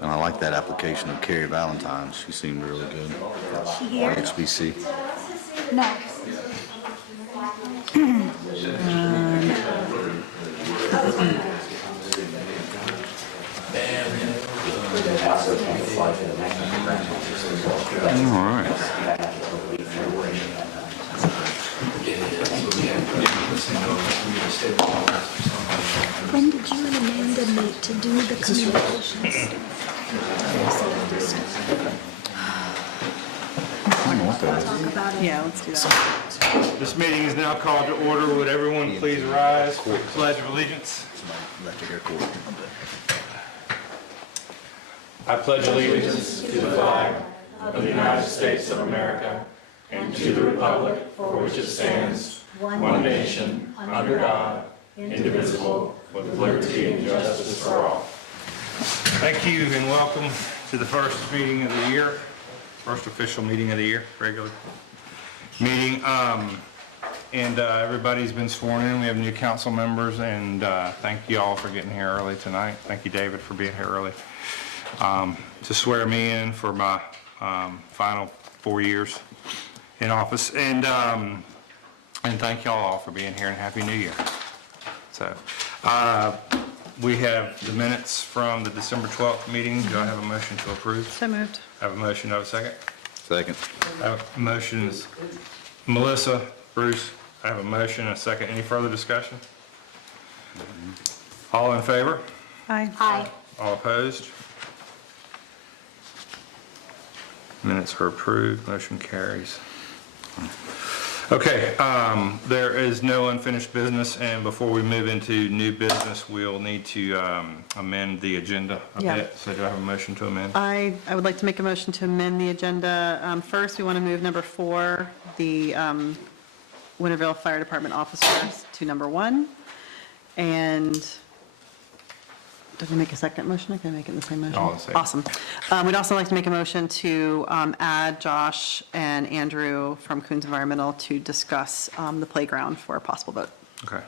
And I like that application of Carrie Valentine. She seemed really good. She here? HBC. No. All right. When did you and Amanda meet to do the communications stuff? I don't know what that is. Talk about it. Yeah, let's do that. This meeting is now called to order. Would everyone please rise for the Pledge of Allegiance? I pledge allegiance to the flag of the United States of America and to the republic for which it stands, one nation, under God, indivisible, with liberty and justice for all. Thank you and welcome to the first meeting of the year, first official meeting of the year, regular meeting. Everybody's been sworn in. We have new council members, and thank you all for getting here early tonight. Thank you, David, for being here early. To swear me in for my final 4 years in office. And thank you all for being here, and Happy New Year. So, we have the minutes from the December 12th meeting. Do I have a motion to approve? So moved. I have a motion. Do I have a second? Second. I have a motion is Melissa, Bruce. I have a motion and a second. Any further discussion? All in favor? Aye. Aye. All opposed? Minutes are approved, motion carries. Okay, there is no unfinished business, and before we move into new business, we'll need to amend the agenda a Yeah. bit. So do I have a motion to amend? I would like to make a motion to amend the agenda. First, we want to move number 4, the Winterville Fire Department officers, to number 1. And did we make a second motion? Can I make it in the same motion? All the same. Awesome. We'd also like to make a motion to add Josh and Andrew from Coons Environmental to discuss the playground for a possible vote. Okay,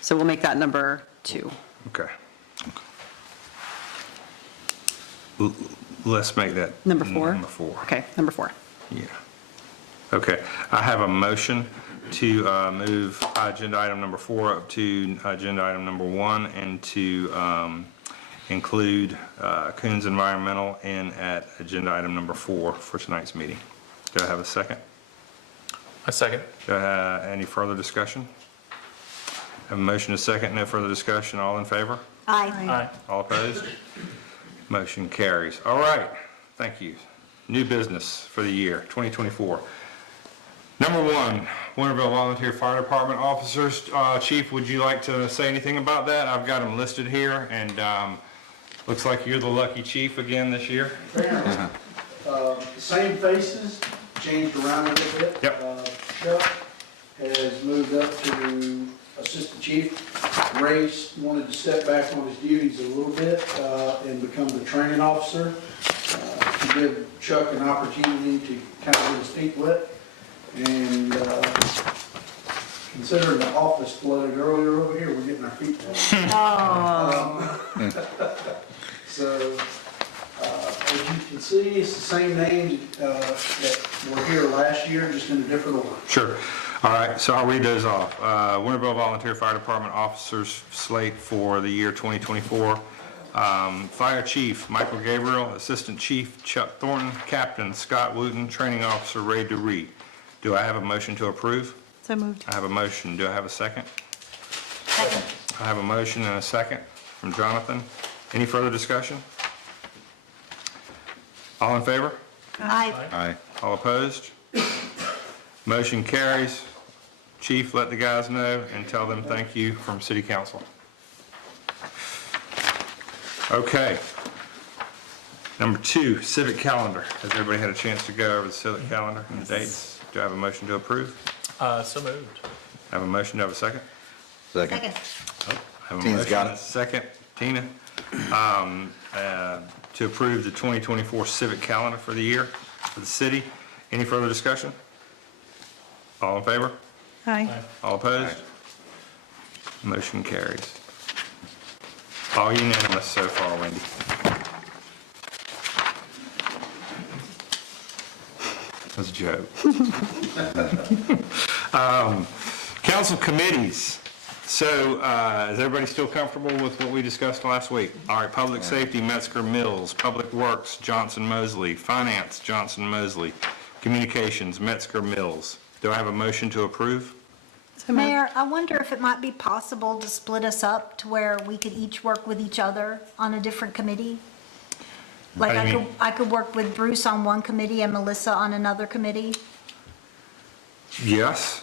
So we'll make that number 2. okay. Let's make that. Number 4? Number 4. Okay, number 4. Yeah. Okay, I have a motion to move agenda item number 4 up to agenda item number 1 and to include Coons Environmental in at agenda item number 4 for tonight's meeting. Do I have a second? A second. Do I have any further discussion? Have a motion to second, no further discussion. All in favor? Aye. Aye. All opposed? Motion carries. All right, thank you. New business for the year 2024. Number 1, Winterville Volunteer Fire Department officers. Chief, would you like to say anything about that? I've got them listed here, and looks like you're the lucky chief again this year. Fair. Same faces, changed around a little bit. Yep. Chuck has moved up to assistant chief. Ray wanted to step back on his duties a little bit and become the training officer to give Chuck an opportunity to kind of get his feet wet. And considering the office flooded earlier over here, we're getting our feet wet. So, as you can see, it's the same names that were here last year, just in a different order. Sure. All right, so I'll read those off. Winterville Volunteer Fire Department officers slate for the year 2024. Fire Chief Michael Gabriel, Assistant Chief Chuck Thornton, Captain Scott Wooten, Training Officer Ray DeRee. Do I have a motion to approve? So moved. I have a motion. Do I have a second? Second. I have a motion and a second from Jonathan. Any further discussion? All in favor? Aye. Aye. All opposed? Motion carries. Chief, let the guys know and tell them thank you from City Council. Okay. Number 2, civic calendar. Has everybody had a chance to go over the civic calendar and the dates? Do I have a motion to approve? So moved. I have a motion. Do I have a second? Second. Second. I have a Tina's motion got and it. a second. Tina, to approve the 2024 civic calendar for the year for the city. Any further discussion? All in favor? Aye. All opposed? Motion carries. All unanimous so far, Wendy. That's a joke. Council committees. So is everybody still comfortable with what we discussed last week? All right, Public Safety, Metzger Mills. Public Works, Johnson Mosley. Finance, Johnson Mosley. Communications, Metzger Mills. Do I have a motion to approve? So moved. Mayor, I wonder if it might be possible to split us up to where we could each work with each other on a different committee? Like How do you mean? I could work with Bruce on one committee and Melissa on another committee Yes.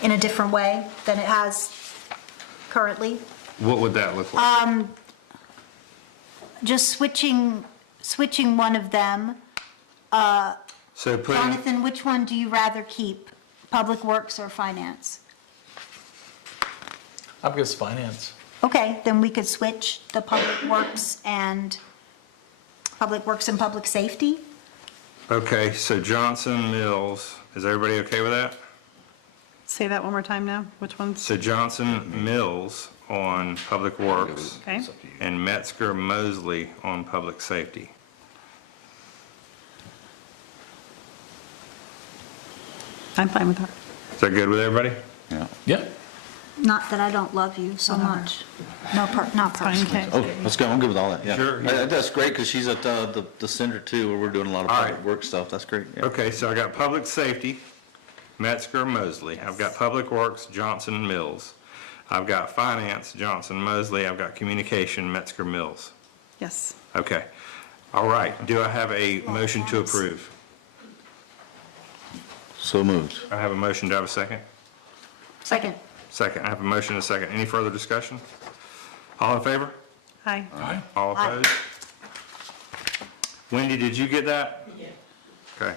in a different way than it has currently? What would that look like? Just switching one of them. So putting, Jonathan, which one do you rather keep? Public Works or Finance? I'm good with finance. Okay, then we could switch the Public Works and Public Safety? okay, so Johnson Mills, is everybody okay with that? Say that one more time now. Which ones? So Johnson Mills on Public Works Okay. and Metzger Mosley on Public Safety. I'm fine with that. Is that good with everybody? Yeah. Yeah. Not that I don't love you so much. No, not Fine, personally. okay. Oh, let's go. I'm good with all that. Yeah. Sure, yeah. That's great because she's at the center too, where we're doing a lot of All public right. work stuff. That's great. Yeah. Okay, so I got Public Safety, Metzger Mosley. I've got Public Works, Johnson Mills. I've got Finance, Johnson Mosley. I've got Communication, Metzger Mills. Yes. Okay. All right. Do I have a motion to approve? So moved. I have a motion. Do I have a second? Second. Second. I have a motion and a second. Any further discussion? All in favor? Aye. Aye. All opposed? Wendy, did you get that? Yeah. Okay.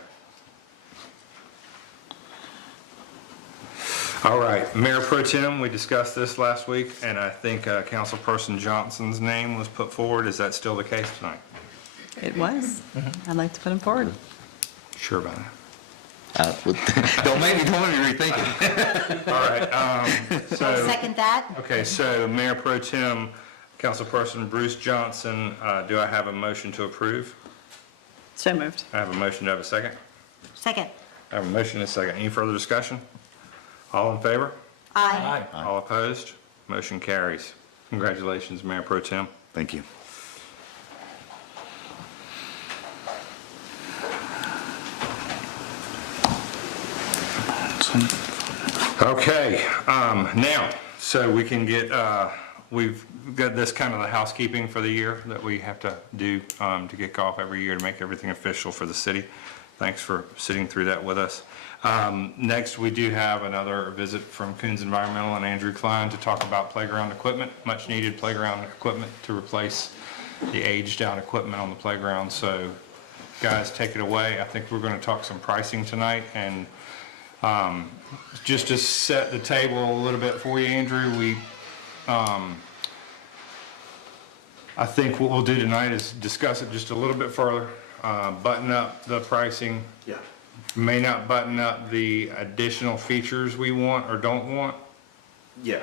All right, Mayor Pro Tem, we discussed this last week, and I think Councilperson Johnson's name was put forward. Is that still the case tonight? It was. I'd like to put him forward. Sure about that? Don't make me rethink it. All right, so, Second that? okay, so Mayor Pro Tem, Councilperson Bruce Johnson, do I have a motion to approve? So moved. I have a motion. Do I have a second? Second. I have a motion and a second. Any further discussion? All in favor? Aye. Aye. All opposed? Motion carries. Congratulations, Mayor Pro Tem. Thank you. Okay, now, so we can get, we've got this kind of the housekeeping for the year that we have to do to kick off every year to make everything official for the city. Thanks for sitting through that with us. Next, we do have another visit from Coons Environmental and Andrew Klein to talk about playground equipment, much needed playground equipment to replace the aged out equipment on the playground. So guys, take it away. I think we're going to talk some pricing tonight, and just to set the table a little bit for you, Andrew, I think what we'll do tonight is discuss it just a little bit further, button up the pricing. Yeah. May not button up the additional features we want or don't want, Yeah,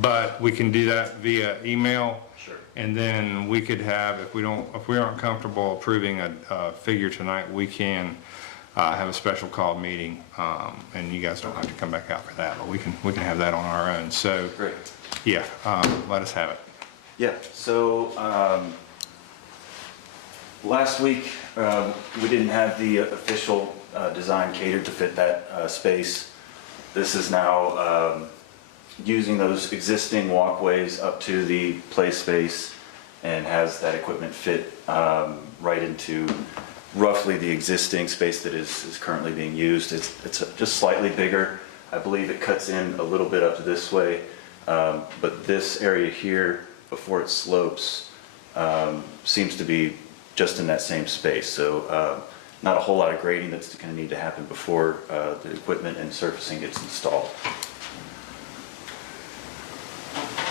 but we can do that via email. Sure. And then we could have, if we aren't comfortable approving a figure tonight, we can have a special call meeting, and you guys don't have to come back out for that, but we can have that on our own. So, great. yeah, let us have it. Yeah, so last week, we didn't have the official design catered to fit that space. This is now using those existing walkways up to the play space and has that equipment fit right into roughly the existing space that is currently being used. It's just slightly bigger. I believe it cuts in a little bit up this way, but this area here, before it slopes, seems to be just in that same space. So not a whole lot of grading that's going to need to happen before the equipment and surfacing gets installed.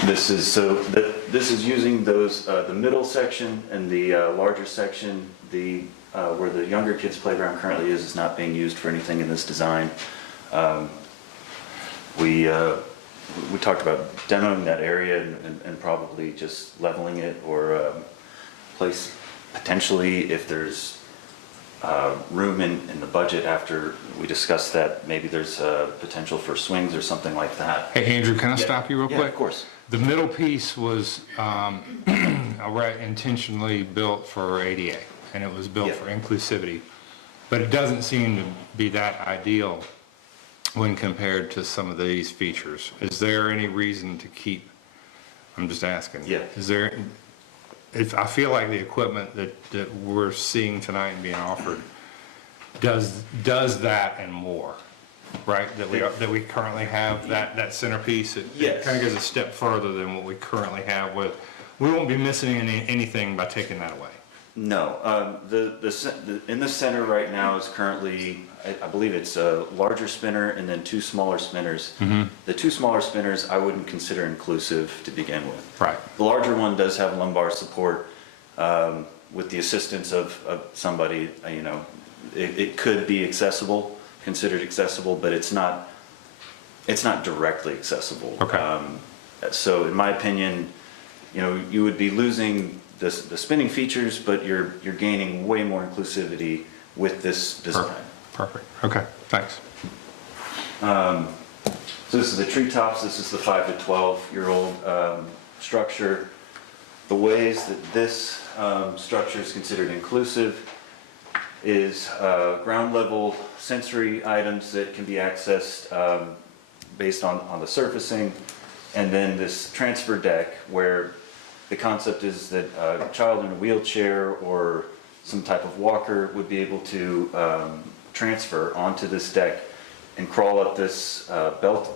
This is using those the middle section and the larger section. Where the younger kids' playground currently is not being used for anything in this design. We talked about demoing that area and probably just leveling it or potentially if there's room in the budget after we discussed that, maybe there's potential for swings or something like that. Hey, Andrew, can I stop you real quick? Yeah, of course. The middle piece was intentionally built for ADA, and it was built Yeah. for inclusivity, but it doesn't seem to be that ideal when compared to some of these features. Is there any reason to keep, I'm just asking. Yeah. Is there, I feel like the equipment that we're seeing tonight and being offered does that and more, right? That we currently have, that centerpiece, it Yes. kind of goes a step further than what we currently have with, we won't be missing anything by taking that away. No, in the center right now is currently, I believe it's a larger spinner and then 2 smaller spinners. The 2 smaller spinners I wouldn't consider inclusive to begin with. Right. The larger one does have lumbar support. With the assistance of somebody, it could be accessible, considered accessible, but it's not directly accessible. Okay. So in my opinion, you would be losing the spinning features, but you're gaining way more inclusivity with this design. Perfect. Okay, thanks. So this is the treetops, this is the 5 to 12-year-old structure. The ways that this structure is considered inclusive is ground level sensory items that can be accessed based on the surfacing, and then this transfer deck where the concept is that a child in a wheelchair or some type of walker would be able to transfer onto this deck and crawl up this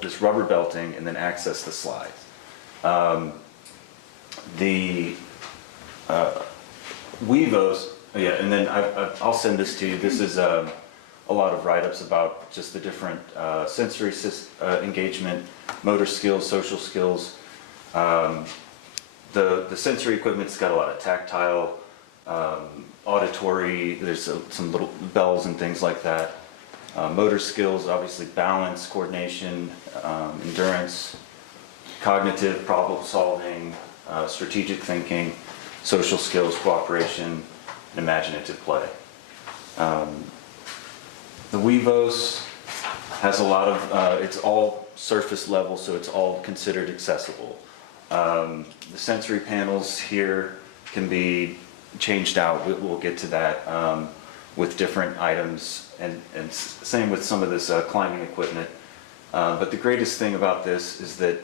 this rubber belting and then access the slides. The Wevos, yeah, and then I'll send this to you. This is a lot of write-ups about just the different sensory engagement, motor skills, social skills. The sensory equipment's got a lot of tactile, auditory, there's some little bells and things like that. Motor skills, obviously balance, coordination, endurance, cognitive problem solving, strategic thinking, social skills, cooperation, and imaginative play. The Wevos has a lot of, it's all surface level, so it's all considered accessible. The sensory panels here can be changed out, we'll get to that, with different items, and same with some of this climbing equipment. But the greatest thing about this is that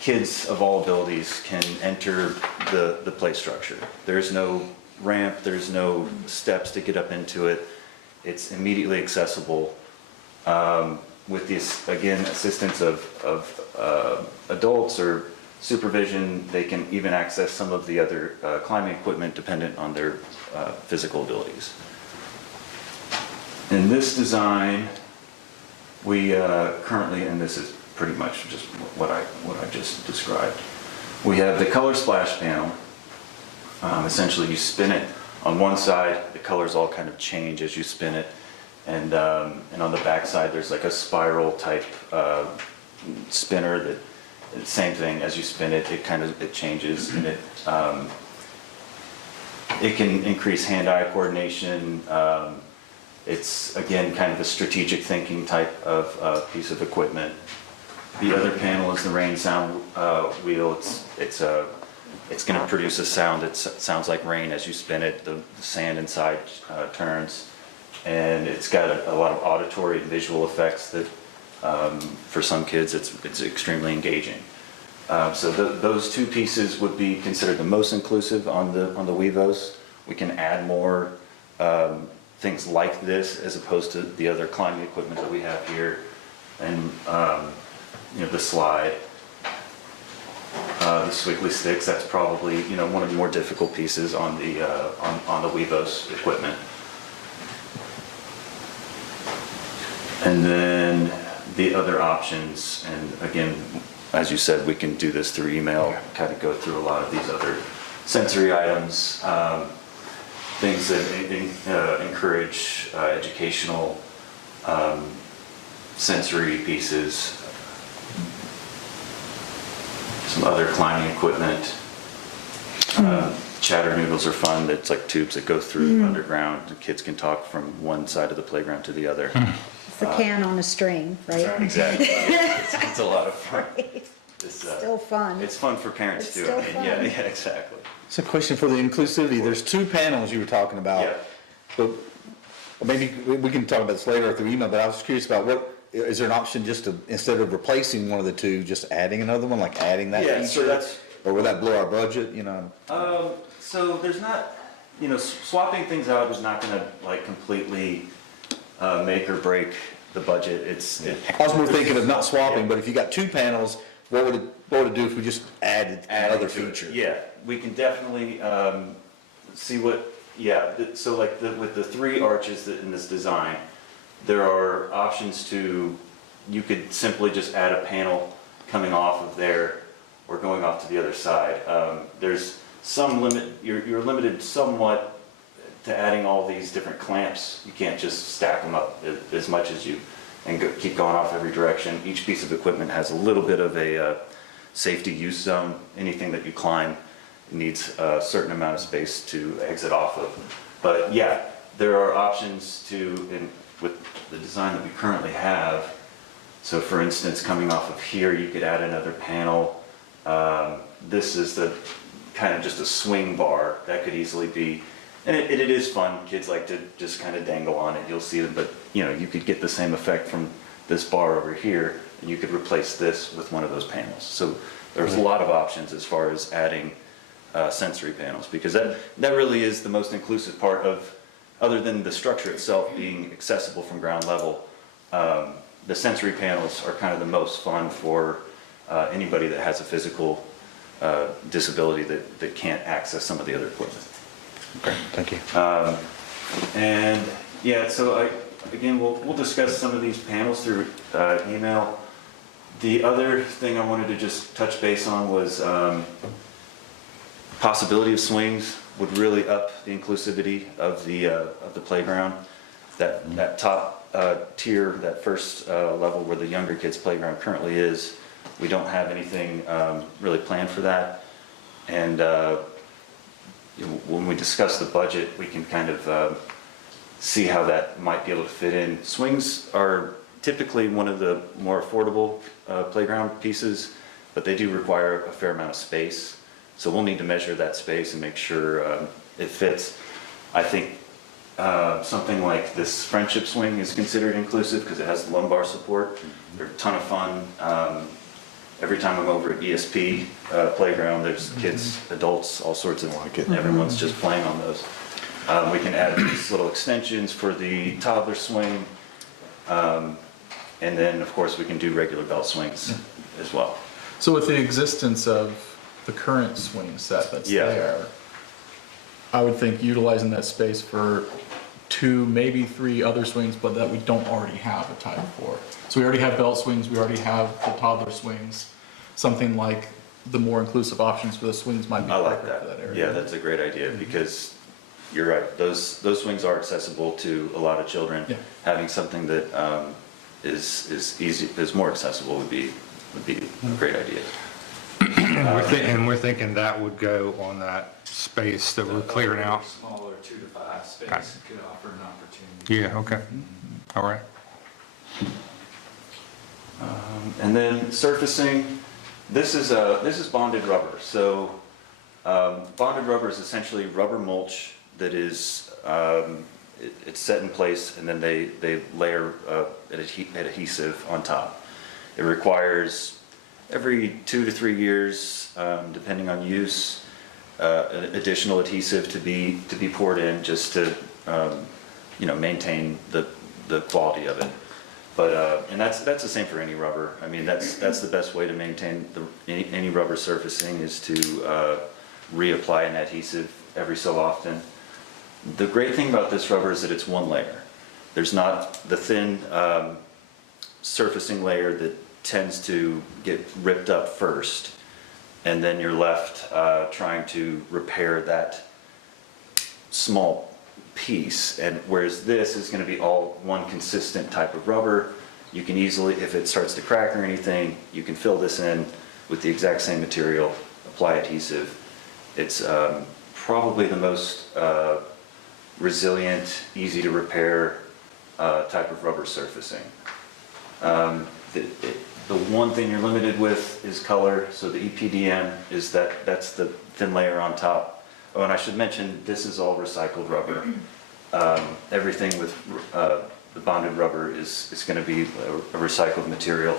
kids of all abilities can enter the play structure. There's no ramp, there's no steps to get up into it. It's immediately accessible with the, again, assistance of adults or supervision. They can even access some of the other climbing equipment dependent on their physical abilities. In this design, we currently, and this is pretty much just what I just described, we have the color splash panel. Essentially, you spin it on one side, the colors all kind of change as you spin it, and on the back side, there's like a spiral type spinner that, same thing, as you spin it, it changes, and it can increase hand-eye coordination. It's, again, kind of a strategic thinking type of piece of equipment. The other panel is the rain sound wheel. It's going to produce a sound that sounds like rain as you spin it. The sand inside turns, and it's got a lot of auditory and visual effects that, for some kids, it's extremely engaging. So those two pieces would be considered the most inclusive on the Wevos. We can add more things like this as opposed to the other climbing equipment that we have here, and the slide, the Swiggly sticks. That's probably one of the more difficult pieces on the Wevos equipment. And then the other options, and again, as you said, we can do this through email, kind of go through a lot of these other sensory items, things that encourage educational sensory pieces, some other climbing equipment, chatter noodles are fun. It's like tubes that go through underground. The kids can talk from one side of the playground to the other. It's the can on a string, right? Exactly. It's a lot of fun. It's, Still fun. It's fun for parents It's too. still I mean, yeah, fun. yeah, exactly. It's a question for the inclusivity. There's 2 panels you were talking about. Yeah. But maybe we can talk about this later through email, but I was curious about is there an option just to, instead of replacing one of the 2, just adding another one, like adding that Yeah, feature? so that's, Or will that blow our budget, you know? so there's not, swapping things out is not gonna like completely make or break the budget. I was more thinking of not swapping, but if you got 2 panels, what would it do if we just added another to it. feature? Yeah, we can definitely see what, so like with the 3 arches in this design, there are options to, you could simply just add a panel coming off of there or going off to the other side. There's some limit, you're limited somewhat to adding all these different clamps. You can't just stack them up as much as you, and keep going off every direction. Each piece of equipment has a little bit of a safety use zone. Anything that you climb needs a certain amount of space to exit off of. But yeah, there are options with the design that we currently have. So for instance, coming off of here, you could add another panel. This is the kind of just a swing bar that could easily be, and it is fun. Kids like to just kind of dangle on it. You'll see them, but you could get the same effect from this bar over here, and you could replace this with one of those panels. So there's a lot of options as far as adding sensory panels, because that really is the most inclusive part of, other than the structure itself being accessible from ground level. The sensory panels are kind of the most fun for anybody that has a physical disability that can't access some of the other equipment. Okay, thank you. And yeah, so again, we'll discuss some of these panels through email. The other thing I wanted to just touch base on was possibility of swings would really up the inclusivity of the playground. That top tier, that first level where the younger kids' playground currently is, we don't have anything really planned for that. And when we discuss the budget, we can kind of see how that might be able to fit in. Swings are typically one of the more affordable playground pieces, but they do require a fair amount of space. So we'll need to measure that space and make sure it fits. I think something like this friendship swing is considered inclusive because it has lumbar support. They're a ton of fun. Every time I'm over at ESP playground, there's kids, adults, all sorts of, everyone's just playing on those. We can add these little extensions for the toddler swing. And then, of course, we can do regular belt swings as well. So with the existence of the current swing set that's Yeah. there, I would think utilizing that space for 2, maybe 3 other swings, but that we don't already have a type for. So we already have belt swings, we already have the toddler swings. Something like the more inclusive options for the swings might be I like perfect for that. that area. Yeah, that's a great idea because you're right. Those swings are accessible to a lot of children. Yeah. Having something that is easy, is more accessible would be a great idea. And we're thinking that would go on that space that we're clearing out. Smaller 2 to 5 space Okay. could offer an opportunity. Yeah, okay. All right. And then surfacing, this is bonded rubber. So bonded rubber is essentially rubber mulch that is it's set in place, and then they layer an adhesive on top. It requires every 2 to 3 years, depending on use, an additional adhesive to be poured in just to maintain the quality of it. But and that's the same for any rubber. I mean, that's the best way to maintain any rubber surfacing is to reapply an adhesive every so often. The great thing about this rubber is that it's one layer. There's not the thin surfacing layer that tends to get ripped up first, and then you're left trying to repair that small piece. And whereas this is going to be all one consistent type of rubber, you can easily, if it starts to crack or anything, you can fill this in with the exact same material, apply adhesive. It's probably the most resilient, easy to repair type of rubber surfacing. The one thing you're limited with is color, so the EPDM is that's the thin layer on top. Oh, and I should mention, this is all recycled rubber. Everything with the bonded rubber is going to be a recycled material.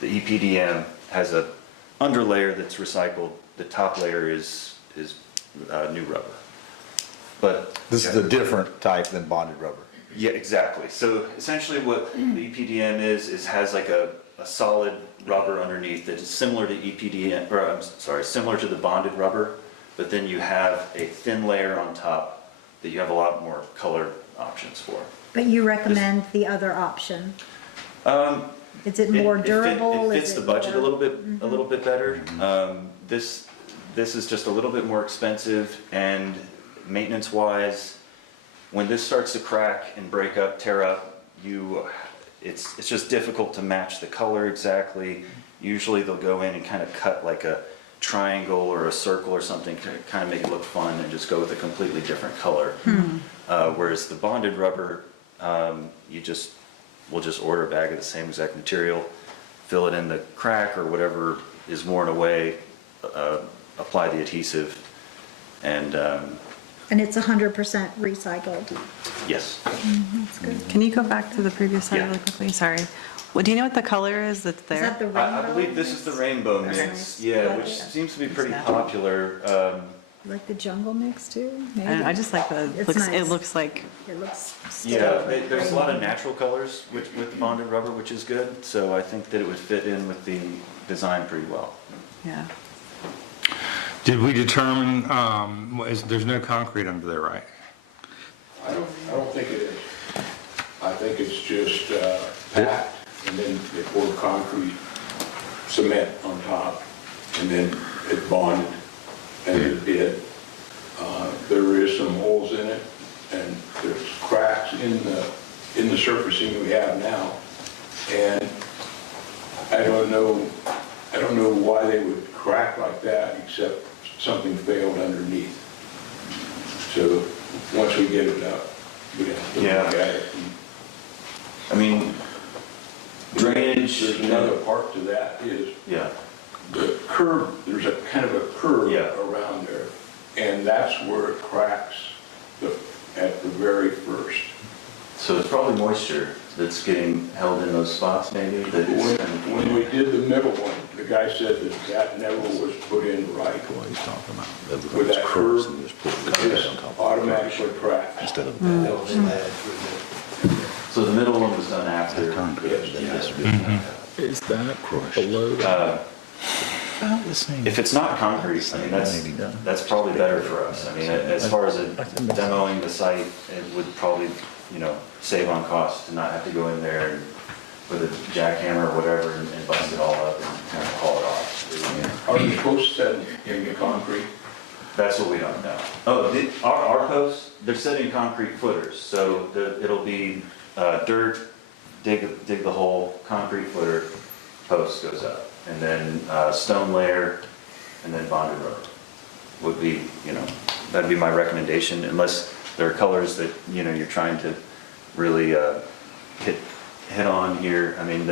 The EPDM has a underlayer that's recycled. The top layer is new rubber. But This is a different type than bonded rubber. yeah, exactly. So essentially what the EPDM is has like a solid rubber underneath that is similar to EPDM, or I'm sorry, similar to the bonded rubber, but then you have a thin layer on top that you have a lot more color options for. But you recommend the other option? Is it more It durable? fits Is the it budget more- a little bit better. This is just a little bit more expensive, and maintenance-wise, when this starts to crack and break up, tear up, it's just difficult to match the color exactly. Usually they'll go in and kind of cut like a triangle or a circle or something to kind of make it look fun and just go with a completely different color. Whereas the bonded rubber, we'll just order a bag of the same exact material, fill it in the crack or whatever is worn away, apply the adhesive, and And it's 100% recycled? yes. That's good. Can you go back to the previous slide Yeah. really quickly? Sorry. What, do you know what the color is that's Is there? that the rainbow? I believe this is the rainbow Okay. mix, yeah, which seems to be pretty popular. Like the jungle mix too? Maybe? I just like the, It's looks, nice. it looks like, It looks. Yeah, there's a lot of natural colors with the bonded rubber, which is good, so I think that it would fit in with the design pretty well. yeah. Did we determine, there's no concrete under there, right? I don't think it is. I think it's just packed, and then they poured concrete, cement on top, and then it bonded, and it did. There is some holes in it, and there's cracks in the surfacing we have now. And I don't know why they would crack like that, except something failed underneath. So, once we get it up, we have to look at it. I mean, drainage. There's another part to that is Yeah, the curve, there's a kind of a curve Yeah. around there, and that's where it cracks at the very first. so it's probably moisture that's getting held in those spots maybe, that is. When we did the middle one, the guy said that never was put in right. What he's talking about. With that curve, and just put the it concrete just on top. automatically cracks. Instead of So the middle one was done after. concrete, then this would be Is that crushed. below? About the same. If it's not concrete, I mean, that's probably better for us. I mean, as far as demoing the site, it would probably, save on cost to not have to go in there and with a jackhammer or whatever and bust it all up and kind of haul it off. Are the posts set in the concrete? That's what we don't know. Oh, our posts, they're set in concrete footers, so it'll be dirt, dig the hole, concrete footer, post goes up, and then stone layer, and then bonded rubber would be, that'd be my recommendation, unless there are colors that, you're trying to really hit on here. I mean,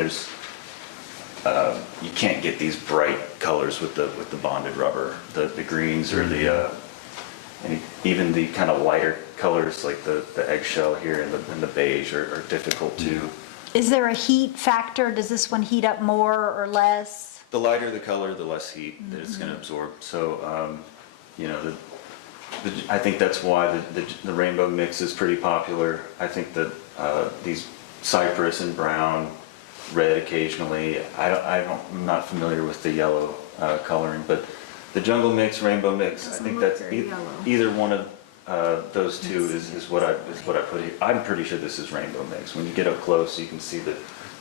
you can't get these bright colors with the bonded rubber, the greens or and even the kind of lighter colors like the eggshell here and the beige are difficult to. Is there a heat factor? Does this one heat up more or less? The lighter the color, the less heat that it's going to absorb. So, I think that's why the rainbow mix is pretty popular. I think that these cypress and brown, red occasionally. I'm not familiar with the yellow coloring, but the jungle mix, rainbow mix. I think that's either one of those two is what I put here. I'm pretty sure this is rainbow mix. When you get up close, you can see the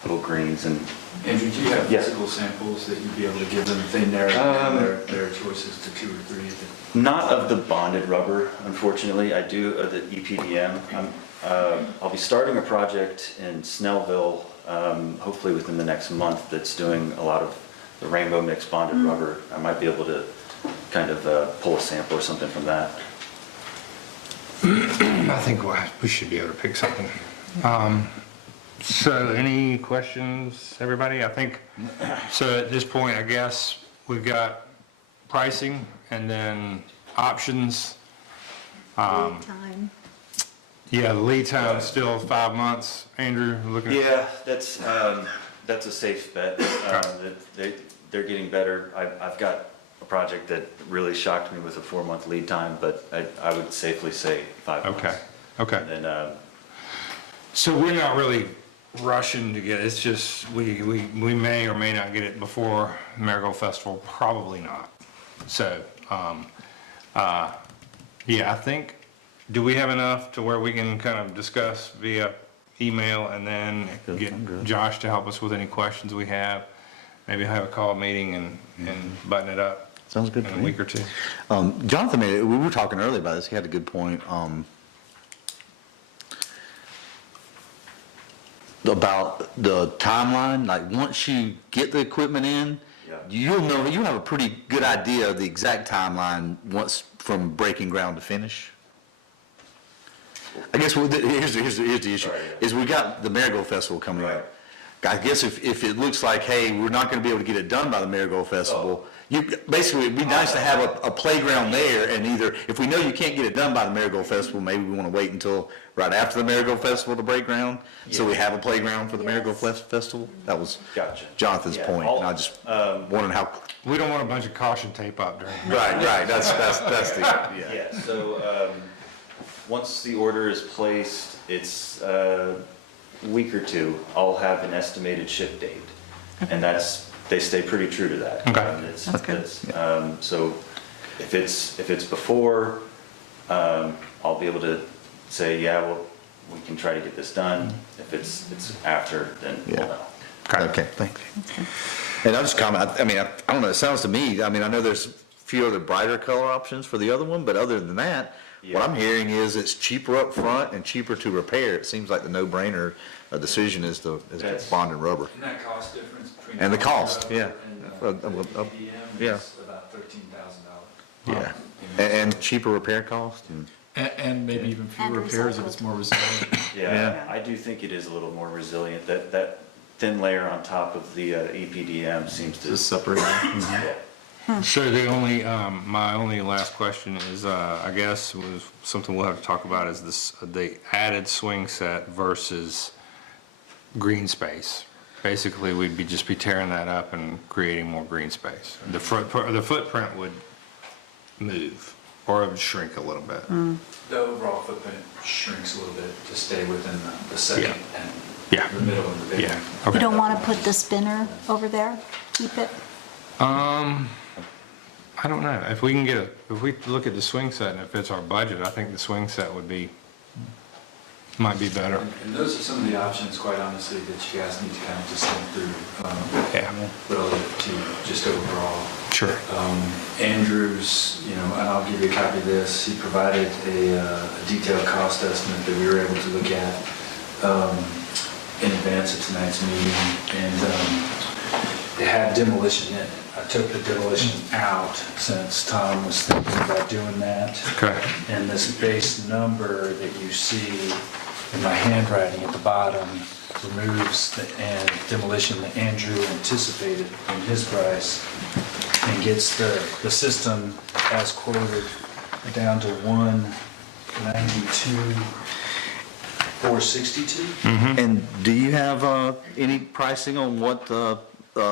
little greens and. Andrew, do you have Yeah. physical samples that you'd be able to give them if they narrow down their choices to 2 or 3? Not of the bonded rubber, unfortunately. I do of the EPDM. I'll be starting a project in Snellville, hopefully within the next month, that's doing a lot of the rainbow mix bonded rubber. I might be able to kind of pull a sample or something from that. I think we should be able to pick something. So any questions, everybody? I think, so at this point, I guess we've got pricing and then options. Lead time. Yeah, the lead time is still 5 months. Andrew, looking at. Yeah, that's a safe bet. They're getting better. I've got a project that really shocked me with a 4-month lead time, but I would safely say 5 months. Okay. And then, So we're not really rushing to get it, it's just, we may or may not get it before Marigold Festival, probably not. So, yeah, I think, do we have enough to where we can kind of discuss via email and then get Josh to help us with any questions we have? Maybe have a call meeting and button it up. Sounds good in to a me. week or two. Jonathan we were talking earlier about this, he had a good point, about the timeline, like, once you get the equipment in, you'll have a pretty good idea of the exact timeline once from breaking ground to finish. I guess here's the issue, is we got the Marigold Festival coming up. I guess if it looks like, hey, we're not gonna be able to get it done by the Marigold Festival, basically, it'd be nice to have a playground there, and either, if we know you can't get it done by the Marigold Festival, maybe we wanna wait until right after the Marigold Festival to break ground, so we have a playground for the Marigold Festival. That was Gotcha. Jonathan's Yeah, point, and I just wondering how. We don't want a bunch of caution tape up during. Right, that's the, yeah, so, once the order is placed, it's a week or two, I'll have an estimated ship date. And they stay pretty true to that. Okay. That's good. So if it's before, I'll be able to say, yeah, well, we can try to get this done. If it's after, then we'll know. Okay, thanks. And I'll just comment, I mean, I don't know, it sounds to me, I mean, I know there's a few other brighter color options for the other one, but other than that, what I'm hearing is it's cheaper up front and cheaper to repair. It seems like the no-brainer decision is the bond and rubber. And that cost difference between. And the cost, yeah. And Yeah. PDM is about $13,000. Yeah, and cheaper repair cost, and And maybe even And fewer repairs if recycled. it's more resilient. Yeah, I do think it is a little more resilient. That thin layer on top of the EPDM seems to. Just separate. Yeah. So the only, my only last question is, I guess, was something we'll have to talk about is the added swing set versus green space. Basically, we'd just be tearing that up and creating more green space. The footprint would move or it would shrink a little bit. The overall footprint shrinks a little bit to stay within the second Yeah. and the middle and the big Yeah. one. You Okay. don't want to put the spinner over there? Keep it? I don't know. If we look at the swing set and it fits our budget, I think the swing set might be better. And those are some of the options, quite honestly, that you guys need to kind of just think through Yeah. relative to just overall. Sure. Andrew's, and I'll give you a copy of this, he provided a detailed cost estimate that we were able to look at in advance of tonight's meeting, and it had demolition in it. I took the demolition out since Tom was thinking about doing that. Okay. And this base number that you see in my handwriting at the bottom removes the demolition that Andrew anticipated in his price and gets the system as quoted down to 192, 462. And do you have any pricing on what the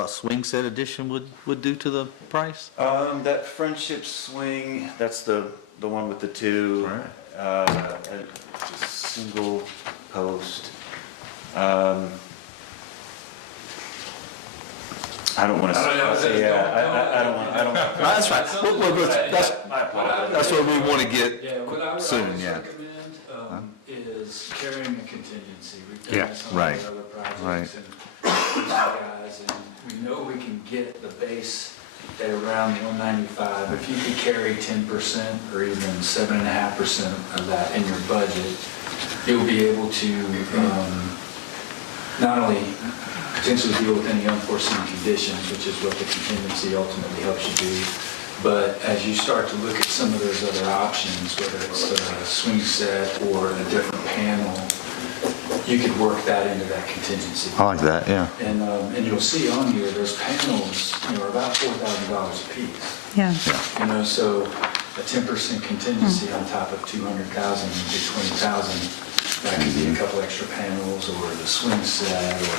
swing set edition would do to the price? That Friendship swing, that's the one with the two, a single post. I don't want to say, I don't want. That's right. I apologize. That's what we want to Yeah, get what I would soon, always yeah. recommend is carrying a contingency. We've Yeah, done this on right, other projects right. and these guys, and we know we can get the base at around 195. If you could carry 10% or even 7.5% of that in your budget, you'll be able to not only potentially deal with any unforeseen conditions, which is what the contingency ultimately helps you do, But as you start to look at some of those other options, whether it's a swing set or a different panel, you could work that into that contingency. I like that, yeah. And you'll see on here, those panels, are about $4,000 a piece. Yeah. So a 10% contingency on top of 200,000, you get 20,000. That could be a couple extra panels or the swing set or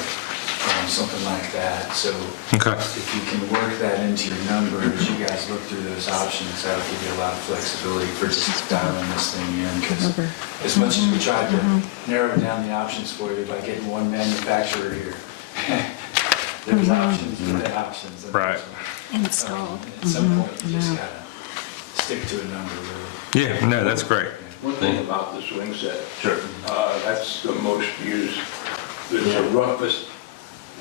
something like that. So Okay. if you can work that into your numbers, you guys look through those options, that'll give you a lot of flexibility for just dialing this thing in. Because as much as we tried to narrow down the options for you by getting one manufacturer here, there's options within options. Right. Installed. At some point, you just gotta stick to a number, really. Yeah, no, that's great. One thing about the swing set. Sure. That's the most used, it's the roughest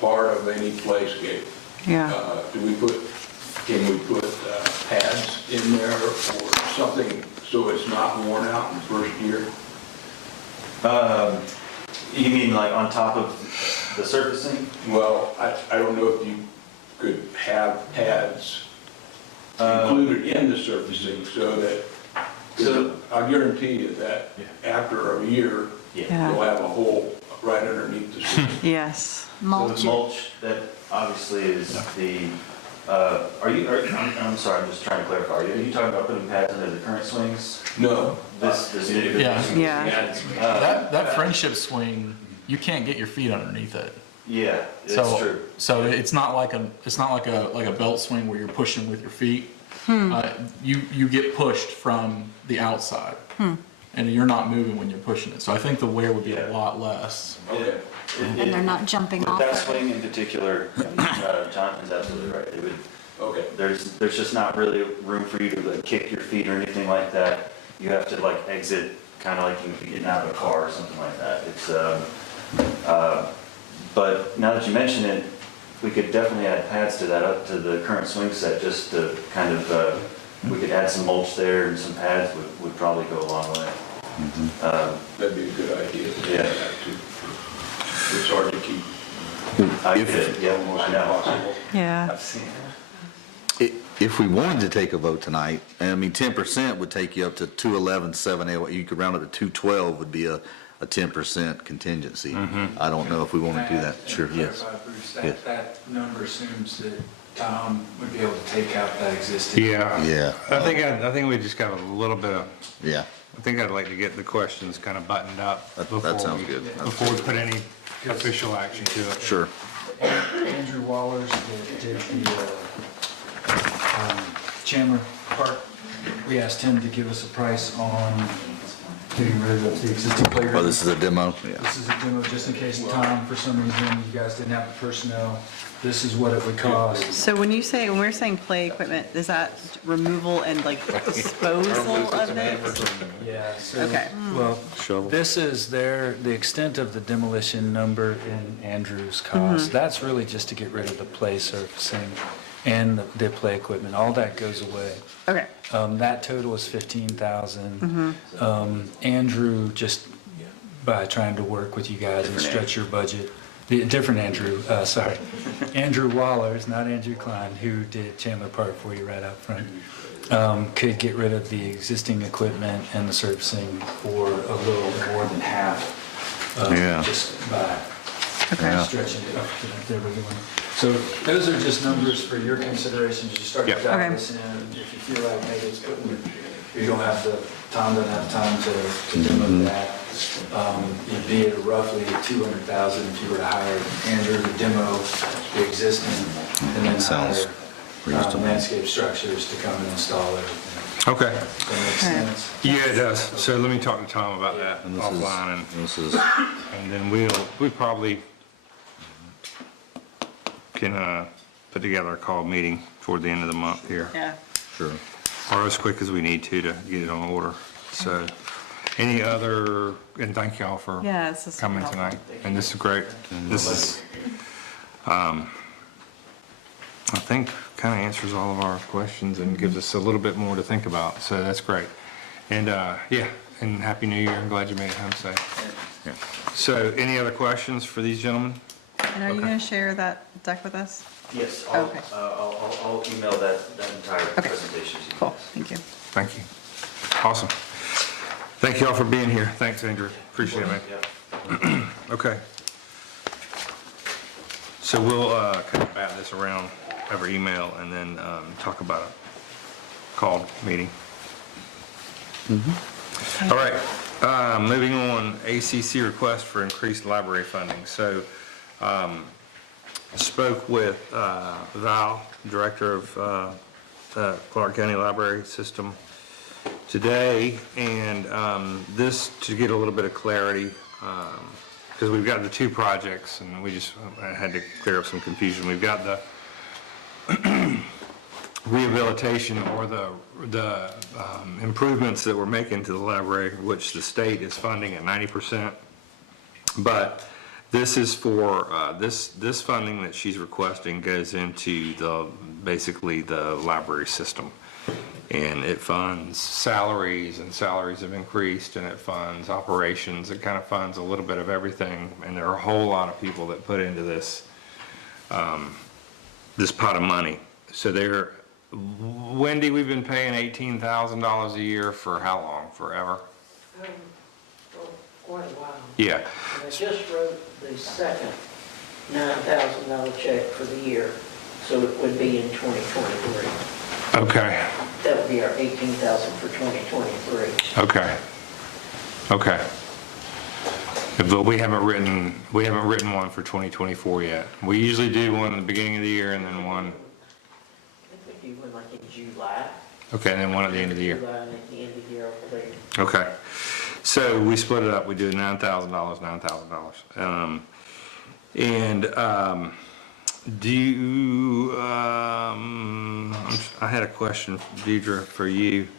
part of any playscape. Yeah. Can we put pads in there or something so it's not worn out in the first year? You mean like on top of the surfacing? Well, I don't know if you could have pads included in the surfacing so that, So- I guarantee you that after a year, Yeah. you'll have a hole right underneath the surface. Yes. So Mulch the it. mulch, that obviously is I'm sorry, I'm just trying to clarify. Are you talking about putting pads into the current swings? No. This new? Yeah. Yeah. That friendship swing, you can't get your feet underneath it. Yeah, it's So, true. so it's not like a belt swing where you're pushing with your feet. You get pushed from the outside, and you're not moving when you're pushing it. So I think the wear would be a lot less. Okay. And they're not jumping With off that of it. swing in particular, John is absolutely right. It would, Okay. there's just not really room for you to like kick your feet or anything like that. You have to like exit, kind of like you getting out of a car or something like that. It's, but now that you mention it, we could definitely add pads to that, up to the current swing set, just to kind of, we could add some mulch there and some pads would probably go a long way. That'd be a good idea. to do Yeah. that, too. It's hard to keep I get it, yeah, almost I know. impossible. Yeah. I've seen it. If we wanted to take a vote tonight, and I mean, 10% would take you up to 211, 7, you could round up to 212 would be a 10% contingency. I don't know if we want to do that. Sure, yes. Clarify, Bruce, Yes. that number assumes that Tom would be able to take out that existing. Yeah. Yeah. I think we just got a little bit of, Yeah, I think I'd like to get the questions kind of buttoned up. That before sounds we- good. Before we put any official action to it. sure. Andrew Wallers that did the Chandler Park, we asked him to give us a price on getting rid of the existing playground. Well, this is a demo? Yeah. This is a demo, just in case, Tom, for some reason, you guys didn't have the personnel, this is what it would cost. So when we're saying play equipment, is that removal and like disposal of it? Yeah, so, Okay. well, this is the extent of the demolition number in Andrew's cost. That's really just to get rid of the play surfacing and the play equipment, all that goes away. Okay. That total is 15,000. Andrew, just by trying to work with you guys and stretch your budget, different Andrew, sorry. Andrew Wallers, not Andrew Klein, who did Chandler Park for you right up front, could get rid of the existing equipment and the surfacing for a little more than half. Yeah. Just by Okay. stretching it up to their regular. So those are just numbers for your consideration as you start to Yep. dial Okay. this in. If you feel like maybe it's putting, you don't have Tom doesn't have time to demo that. You'd be at roughly 200,000 if you were to hire Andrew to demo the existing and then Sounds hire reasonable. landscape structures to come and install everything. Okay. Does that make Okay. sense? Yeah, it does. So let me talk to Tom about that And offline this is, and then we probably can put together a call meeting toward the end of the month here. Yeah. sure. Or as quick as we need to get it on order. So any other, and thank y'all for Yeah, this is coming helpful. tonight. And this is great. This is, I think kind of answers all of our questions and gives us a little bit more to think about. So that's great. And yeah, and Happy New Year. I'm glad you made it home safe. So any other questions for these gentlemen? And are you going to share that deck with us? Yes, Okay. I'll email that entire Okay. presentation to you. Cool, thank you. Thank you. Awesome. Thank you all for being here. Thanks, Andrew. Appreciate it, man. Yeah. Okay. So we'll kind of bat this around over email and then talk about a called meeting. All right, moving on, ACC request for increased library funding. So spoke with Val, Director of Clark County Library System today, and this, to get a little bit of clarity, because we've got the two projects, and we just had to clear up some confusion. We've got the rehabilitation or the improvements that we're making to the library, which the state is funding at 90%. But this is for, this funding that she's requesting goes into basically the library system. And it funds salaries, and salaries have increased, and it funds operations. It kind of funds a little bit of everything. And there are a whole lot of people that put into this, this pot of money. So Wendy, we've been paying $18,000 a year for how long? Forever? For quite a while. Yeah. And I just wrote the second $9,000 check for the year, so it would be in 2023. Okay. That would be our $18,000 for 2023. Okay. Okay. But we haven't written one for 2024 yet. We usually do one at the beginning of the year and then one, I think we do one like in July. okay, and then one at the end of the year. July and at the end of the year over there. Okay. So we split it up. We do $9,000, $9,000. Do you, I had a question, Deidre, for you.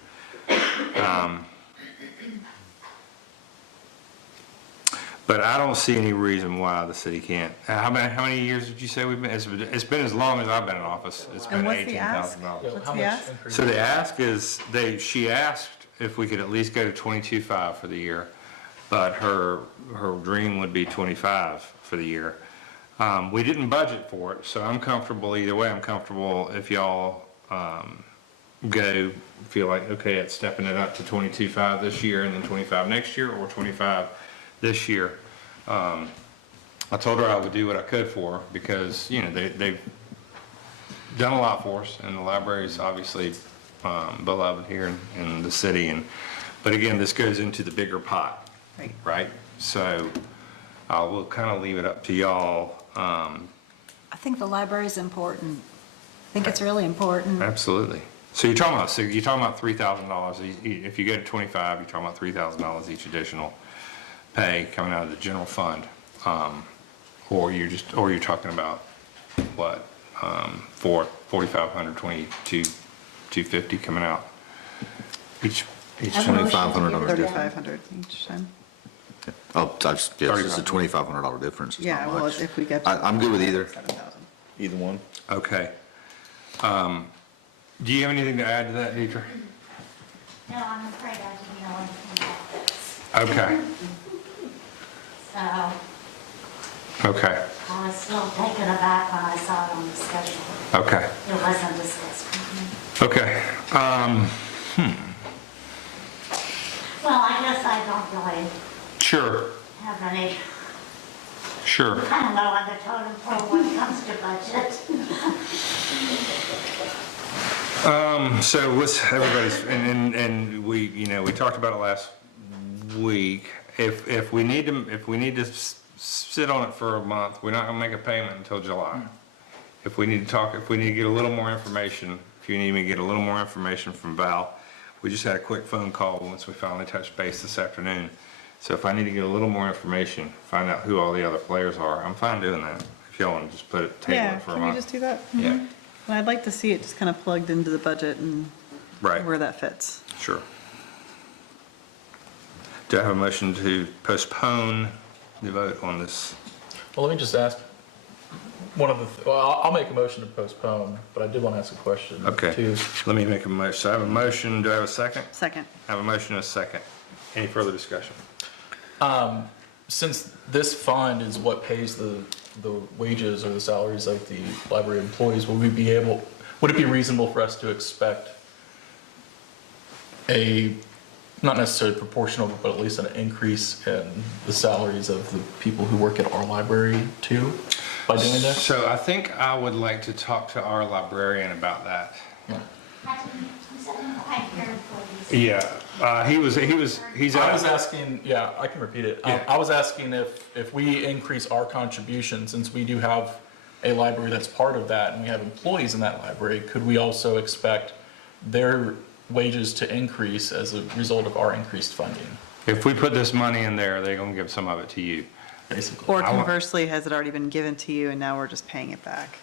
But I don't see any reason why the city can't. How many years did you say we've been? It's been as long as I've been in office. It's been And what's the ask? $18,000. What's How the much ask? increase? So the ask is, she asked if we could at least go to 22.5 for the year, but her dream would be 25 for the year. We didn't budget for it, so I'm comfortable either way. I'm comfortable if y'all feel like, okay, it's stepping it up to 22.5 this year and then 25 next year, or 25 this year. I told her I would do what I could for her because, you know, they've done a lot for us, and the library's obviously beloved here in the city. But again, this goes into the bigger pot, right? So we'll kind of leave it up to y'all. I think the library's important. I think it's really important. Absolutely. So you're talking about $3,000. If you go to 25, you're talking about $3,000 each additional pay coming out of the general fund. Or you're talking about what, for $4,500, $2,250 coming out each $2,500 difference. $3,500 each time. Oh, yes, it's a $2,500 difference. It's Yeah, not well, much. if we get. I'm good with either. 7,000. Either one. Okay. Do you have anything to add to that, Deidre? No, I'm afraid I didn't know anything about this. Okay, So okay, I was still taken aback when I saw it on the schedule. okay, It wasn't discussed. okay. Well, I guess I don't really Sure, have any, sure. I don't know on the totem pole when it comes to budget. So what's everybody's, and we, you know, we talked about it last week. If we need to sit on it for a month, we're not gonna make a payment until July. If we need to get a little more information, if you need me to get a little more information from Val, we just had a quick phone call once we finally touched base this afternoon. So if I need to get a little more information, find out who all the other players are, I'm fine doing that. If y'all want to just table Yeah, it for a can we month. just do that? Yeah, And I'd like to see it just kind of plugged into the budget and right, where that fits. sure. Do I have a motion to postpone the vote on this? Well, let me just ask, I'll make a motion to postpone, but I did want to ask a question. Okay, too. let me make a motion. So I have a motion, do I have a second? Second. I have a motion and a second. Any further discussion? Since this fund is what pays the the wages or the salaries of the library employees, would it be reasonable for us to expect a, not necessarily proportional, but at least an increase in the salaries of the people who work at our library too, by doing this? So I think I would like to talk to our librarian about that. Yeah. I didn't quite hear what you said. Yeah, he's I was out. asking, yeah, I can repeat it. Yeah. I was asking if we increase our contribution, since we do have a library that's part of that, and we have employees in that library, could we also expect their wages to increase as a result of our increased funding, If we put this money in there, they're gonna give some of it to you. basically? Or I want- conversely, has it already been given to you and now we're just paying it back?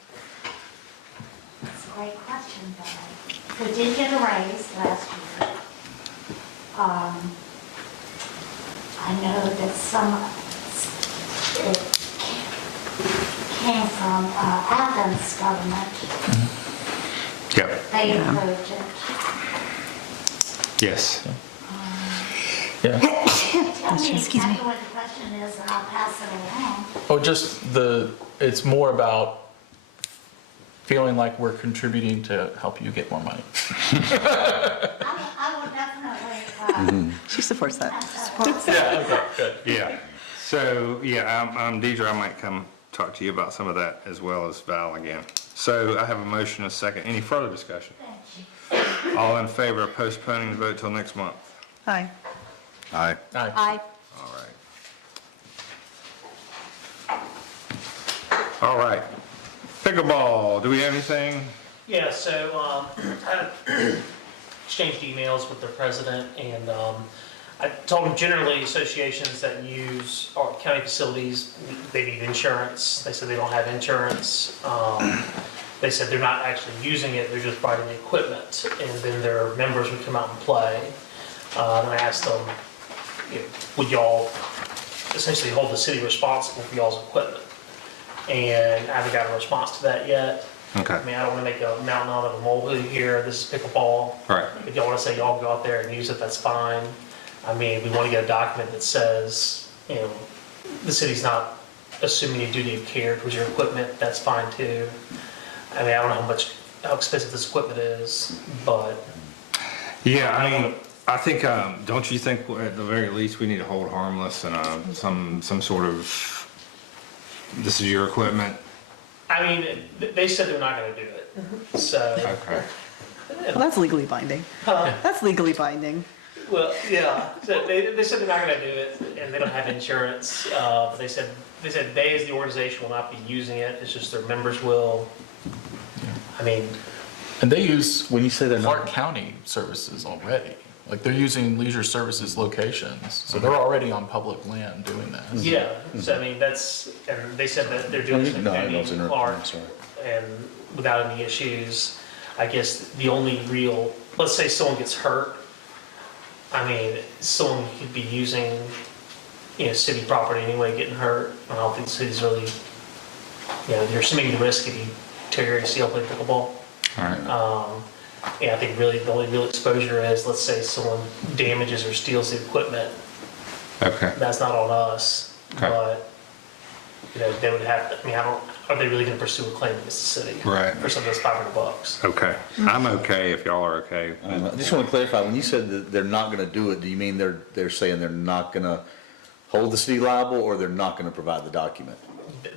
That's a great question, Billy. We did get a raise last year. I know that it came from Athens government. Yep, They approved it. yes. Yeah. Tell me Excuse me. exactly what the question is, and I'll pass it along. Oh, just it's more about feeling like we're contributing to help you get more money. I will definitely, She supports that. Yeah, okay, good. Yeah, so, yeah, Deidre, I might come talk to you about some of that as well as Val again. So I have a motion and a second. Any further discussion? thank you. All in favor of postponing the vote till next month? Hi. Aye. Aye. Aye. All right. All right. Pickleball, do we have anything? Yeah, so I exchanged emails with their president, and I told him generally associations that use our county facilities, they need insurance. They said they don't have insurance. They said they're not actually using it, they're just providing the equipment, and then their members would come out and play. And I asked them, would y'all essentially hold the city responsible for y'all's equipment? And I haven't got a response to that yet. Okay. I mean, I don't want to make a mountain out of a molehill here. This is pickleball. Right. If y'all want to say y'all go out there and use it, that's fine. I mean, we want to get a document that says, the city's not assuming a duty of care towards your equipment. That's fine too. I mean, I don't know how expensive this equipment is, but Yeah, I mean, I think, don't you think at the very least we need to hold harmless and some sort of, this is your equipment? I mean, they said they're not going to do it. So, Okay. Well, that's legally binding. That's legally binding. well, yeah. So they said they're not going to do it, and they don't have insurance. But they said they as the organization will not be using it. It's just their members will. I mean, And they use When you say they're Clark not, County services already. Like, they're using leisure services locations, so they're already on public land doing this. yeah. So I mean, and they said that they're doing this in no, I know it's Clark, interrupting, I'm sorry. and without any issues. I guess the only real, let's say someone gets hurt. I mean, someone could be using, city property anyway, getting hurt. I don't think the city's really, they're assuming the risk if you tear your ACL playing pickleball. All right. I think really the only real exposure is, let's say someone damages or steals the equipment. Okay. That's not on us, Okay. but, they would have, are they really gonna pursue a claim against the city? Right. For some of those $500? Okay. I'm okay if y'all are okay. I just want to clarify, when you said that they're not gonna do it, do you mean they're saying they're not gonna hold the city liable, or they're not gonna provide the document?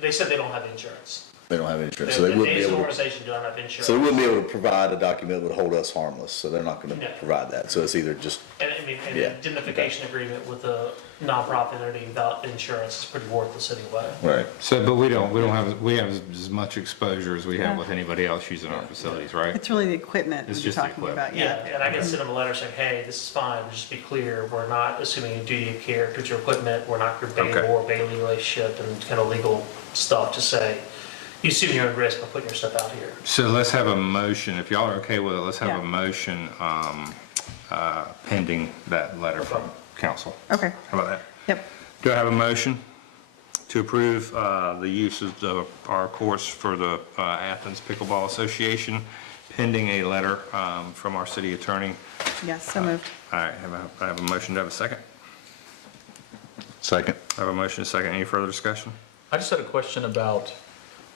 They said they don't have insurance. They don't have insurance, so they They wouldn't be as an able to, organization do not have insurance. so they wouldn't be able to provide a document that would hold us harmless, so they're not gonna No. provide that, so it's either just, And I mean, an Yeah. indemnification agreement with a nonprofit entity without insurance is pretty worthless anyway. right. So, but we have as much exposure as we have with anybody else using our facilities, right? It's really the equipment It's that you're just the talking about, Yeah, yeah. and I can send them a letter saying, hey, this is fine, just be clear, we're not assuming a duty of care towards your equipment, we're not your Okay. bail or bailey relationship and kind of legal stuff to say, you assume you're at risk by putting your stuff out here. So let's have a motion, if y'all are okay with it, let's have Yeah. a motion pending that letter from council. Okay, How about that? yep. Do I have a motion to approve the use of our courts for the Athens Pickleball Association pending a letter from our city attorney? Yes, so moved. All right, I have a motion, do I have a second? Second. I have a motion, a second, any further discussion? I just had a question about,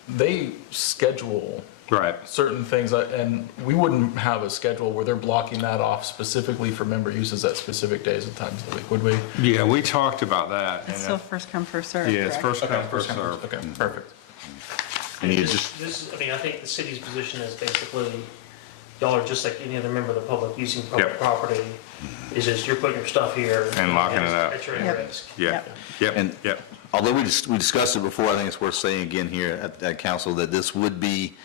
they schedule Right. certain things, and we wouldn't have a schedule where they're blocking that off specifically for member uses at specific days and times of the week, would we? Yeah, we talked about that. It's and, still first come, first served. Yeah, it's correct? first come, first served. Okay, perfect. And you just, This, I mean, I think the city's position is basically, y'all are just like any other member of the public using public Yep. property. It's just you're putting your stuff here. And locking it up. At your Yep. risk. Yeah, yep, And- yep. although we discussed it before, I think it's worth saying again here at council that this would be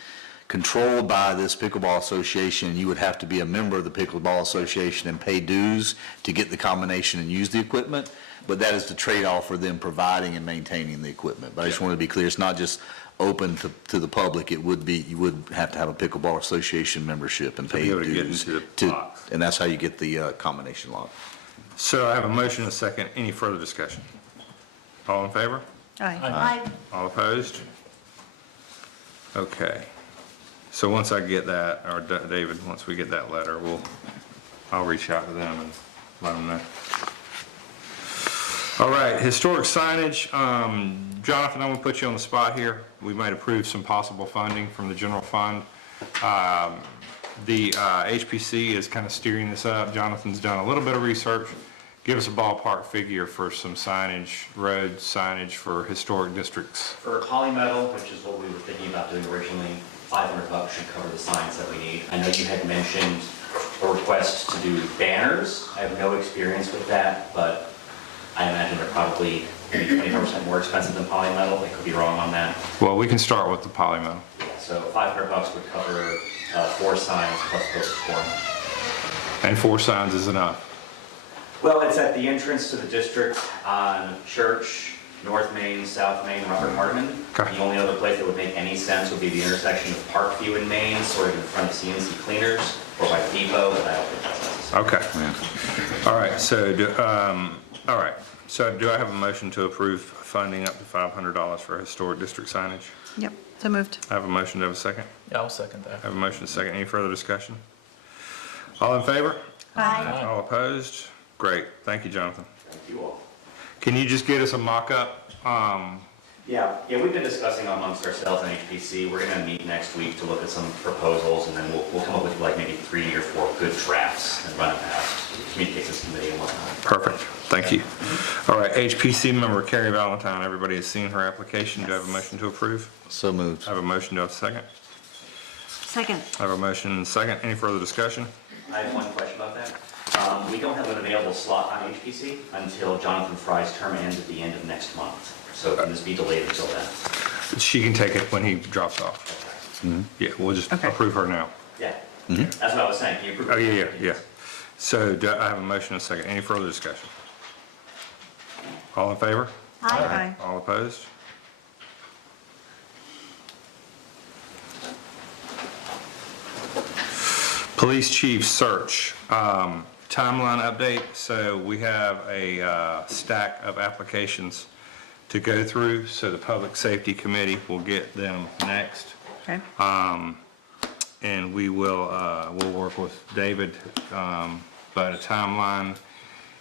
controlled by this pickleball association. You would have to be a member of the pickleball association and pay dues to get the combination and use the equipment. But that is the trade-off for them providing and maintaining the equipment. But I just want to be clear, it's not just open to the public. It would be, you would have to have a pickleball association membership and To be pay able to get dues. into the box. And that's how you get the combination lock. So I have a motion and a second. Any further discussion? All in favor? Aye. I, All opposed? Okay. So once I get that, or David, once we get that letter, I'll reach out to them and let them know. All right, historic signage. Jonathan, I'm gonna put you on the spot here. We might approve some possible funding from the general fund. The HPC is kind of steering this up. Jonathan's done a little bit of research. Give us a ballpark figure for some signage, road signage for historic districts. For polymetal, which is what we were thinking about doing originally, $500 should cover the signs that we need. I know you had mentioned a request to do banners. I have no experience with that, but I imagine they're probably maybe 25% more expensive than polymetal. I could be wrong on that. Well, we can start with the polymetal. So $500 would cover 4 signs plus post form. And 4 signs is enough. Well, it's at the entrance to the district on Church, North Main, South Main, Robert Hardiman. Okay. The only other place that would make any sense would be the intersection of Parkview and Main, sort of in front of CNC Cleaners, or by the depot, but I don't think that's necessary. Okay. All right, so do I have a motion to approve funding up to $500 for historic district signage? Yep, so moved. I have a motion, to have a second? Yeah, I'll second that. I have a motion, to second. Any further discussion? All in favor? I, All opposed? Great, thank you, Jonathan. Thank you all. Can you just get us a mock-up? Yeah, we've been discussing amongst ourselves and HPC. We're gonna meet next week to look at some proposals, and then we'll come up with like maybe 3 or 4 good drafts and run it past the communications committee and whatnot. Perfect, thank you. All right, HPC member Carrie Valentine, everybody has seen her application. Do I have a motion to approve? So moved. I have a motion, do I have a second? second. I have a motion and a second. Any further discussion? I have one question about that. We don't have an available slot on HPC until Jonathan Fry's term ends at the end of next month. So can this be delayed until then? She can take it when he drops off. Yeah, we'll just Okay. approve her now. Yeah, that's what I was saying. Can you approve? Oh, yeah. So do I have a motion and a second? Any further discussion? All in favor? Aye. All opposed? Police chief search, timeline update. So we have a stack of applications to go through, so the Public Safety Committee will get them next. Okay. And we will, we'll work with David, but a timeline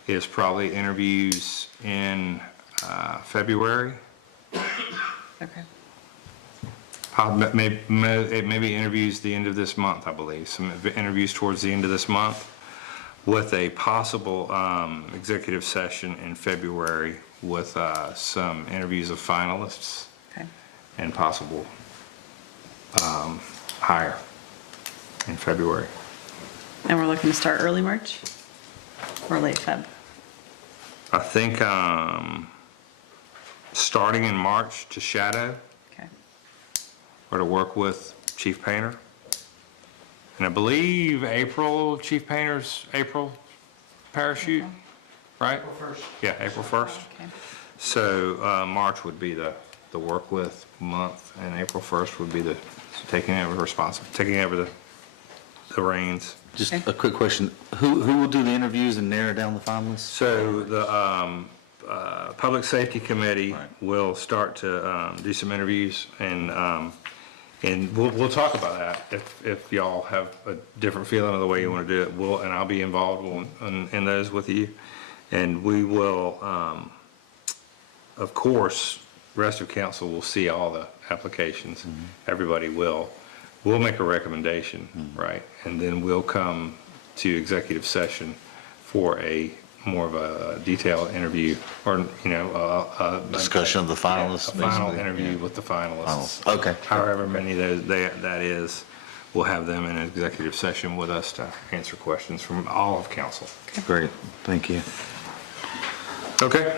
is probably interviews in February. Okay. Maybe interviews the end of this month, I believe. Some interviews towards the end of this month with a possible executive session in February with some interviews of finalists Okay. and possible hire in February. And we're looking to start early March or late Feb? I think starting in March to shadow Okay. or to work with Chief Painter. And I believe April, Chief Painter's April parachute, right? April 1st. Yeah, April 1st. Okay. So March would be the work with month, and April 1st would be the taking over the reins. Just Okay. a quick question. Who will do the interviews and narrow down the finalists? So the Public Safety Committee Right. will start to do some interviews, and we'll talk about that. If y'all have a different feeling of the way you want to do it, and I'll be involved in those with you. And we will, of course, rest of council will see all the applications. Everybody will. We'll make a recommendation, right? And then we'll come to executive session for a more of a detailed interview or, Discussion of the finalists, a final basically. interview with the finalists. Okay. However many that is, we'll have them in an executive session with us to answer questions from all of council. Great, thank you. Okay.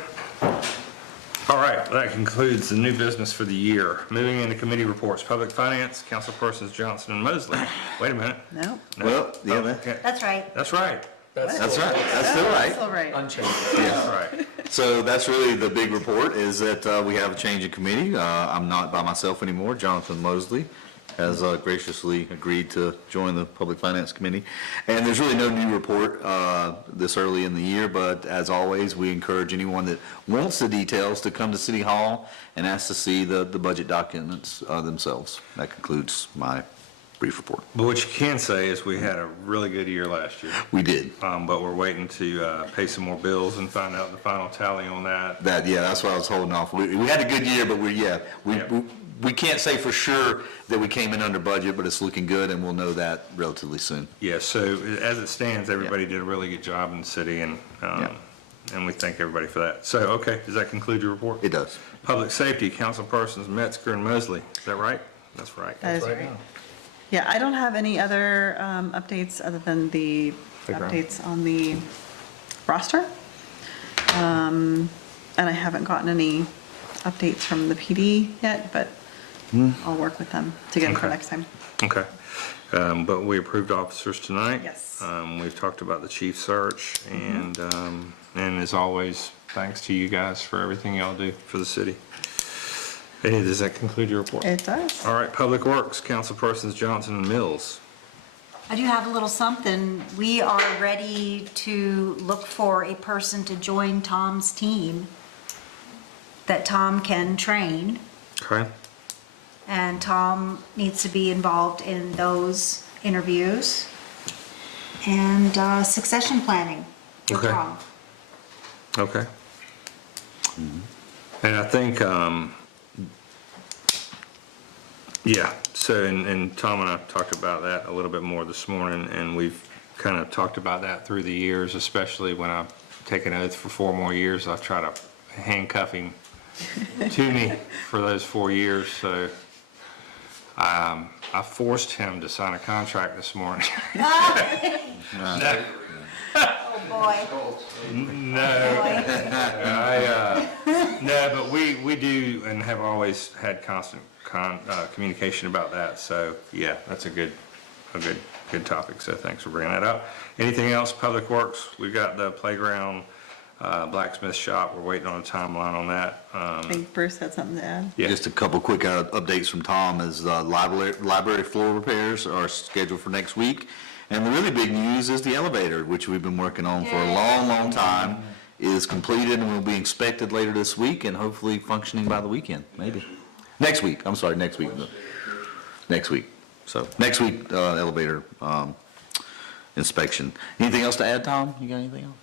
All right, that concludes the new business for the year. Moving into committee reports, Public Finance, Councilpersons Johnson and Mosley. Wait a minute. No, No. Well, yeah, Oh, that- okay. That's right. That's right. That's right, that's still right. all right. That's right. So that's really the big report, is that we have a change in committee. I'm not by myself anymore. Jonathan Mosley has graciously agreed to join the Public Finance Committee. And there's really no new report this early in the year, but as always, we encourage anyone that wants the details to come to City Hall and ask to see the budget documents themselves. That concludes my brief report. But what you can say is we had a really good year last year. We did. But we're waiting to pay some more bills and find out the final tally on that. That's why I was holding off. We had a good year, but we can't say for sure that we came in under budget, but it's looking good, and we'll know that relatively soon. Yeah, so as it stands, everybody did a really good job in the city, and we thank everybody for that. So, okay, does that conclude your report? It does. Public Safety, Councilpersons Metzger and Mosley. Is that right? That's right. That is right. Yeah, I don't have any other updates other than the Playground. updates on the roster. And I haven't gotten any updates from the PD yet, but I'll work with them to get them for Okay. next time. Okay. But we approved officers tonight. Yes. We've talked about the chief search, and as always, thanks to you guys for everything y'all do for the city. Eddie, does that conclude your report? It does. All right, Public Works, Councilpersons Johnson and Mills. I do have a little something. We are ready to look for a person to join Tom's team that Tom can train. Okay. And Tom needs to be involved in those interviews and succession planning for Okay. Tom. Okay. And I think, and Tom and I talked about that a little bit more this morning, and we've kind of talked about that through the years, especially when I've taken oath for 4 more years. I've tried to handcuff him to me for those 4 years, so I forced him to sign a contract this morning. Oh, boy. No. No, but we do and have always had constant communication about that. So, yeah, that's a good topic. So thanks for bringing that up. Anything else, Public Works? We've got the playground, blacksmith shop. We're waiting on a timeline on that. I think Bruce had something to add. Yeah. Just a couple quick updates from Tom is library floor repairs are scheduled for next week. And the really big news is the elevator, which we've been working on for a long, long time, is completed and will be inspected later this week and hopefully functioning by the weekend, maybe. Next week, I'm sorry, next week. Next week. So, next week, elevator inspection. Anything else to add, Tom? You got anything else?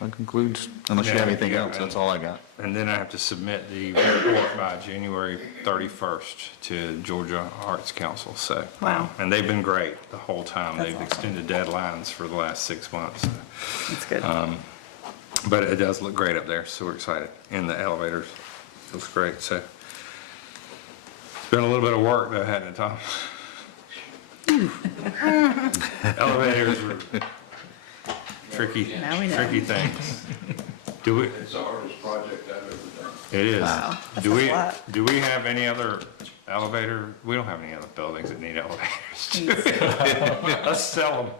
That concludes, unless you have anything else, that's all I got. And then I have to submit the report by January 31st to Georgia Arts Council, so. Wow. And they've been great the whole time. That's They've awesome. extended deadlines for the last 6 months. That's good. But it does look great up there, so we're excited. And the elevators, looks great, so. It's been a little bit of work though, hasn't it, Tom? Elevators were tricky, Now we know. tricky things. Do we, It's the hardest project I've ever done. it is. Wow, that Do says we, a lot. do we have any other elevator? We don't have any other buildings that need elevators. Let's sell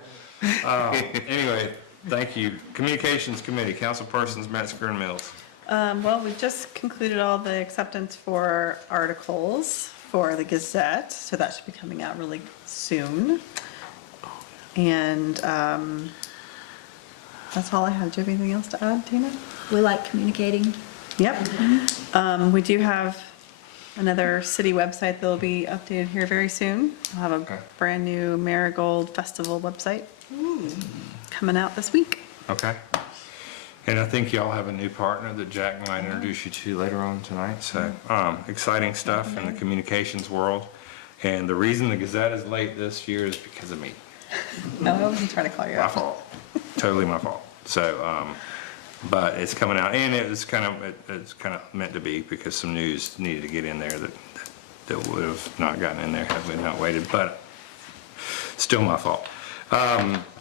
them. Anyway, thank you. Communications Committee, Councilpersons Metzger and Mills. Well, we've just concluded all the acceptance for articles for the Gazette, so that should be coming out really soon. And that's all I have. Do you have anything else to add, Tina? We like communicating. Yep. We do have another city website that'll be updated here very soon. We'll have Okay. a brand new Marigold Festival website coming out this week. Okay. And I think y'all have a new partner that Jack might introduce you to later on tonight. So, exciting stuff in the communications world. And the reason the Gazette is late this year is because of me. No, I wasn't trying to call you My out. fault. Totally my fault. So, but it's coming out, and it's kind of meant to be because some news needed to get in there that would have not gotten in there had we not waited, but still my fault.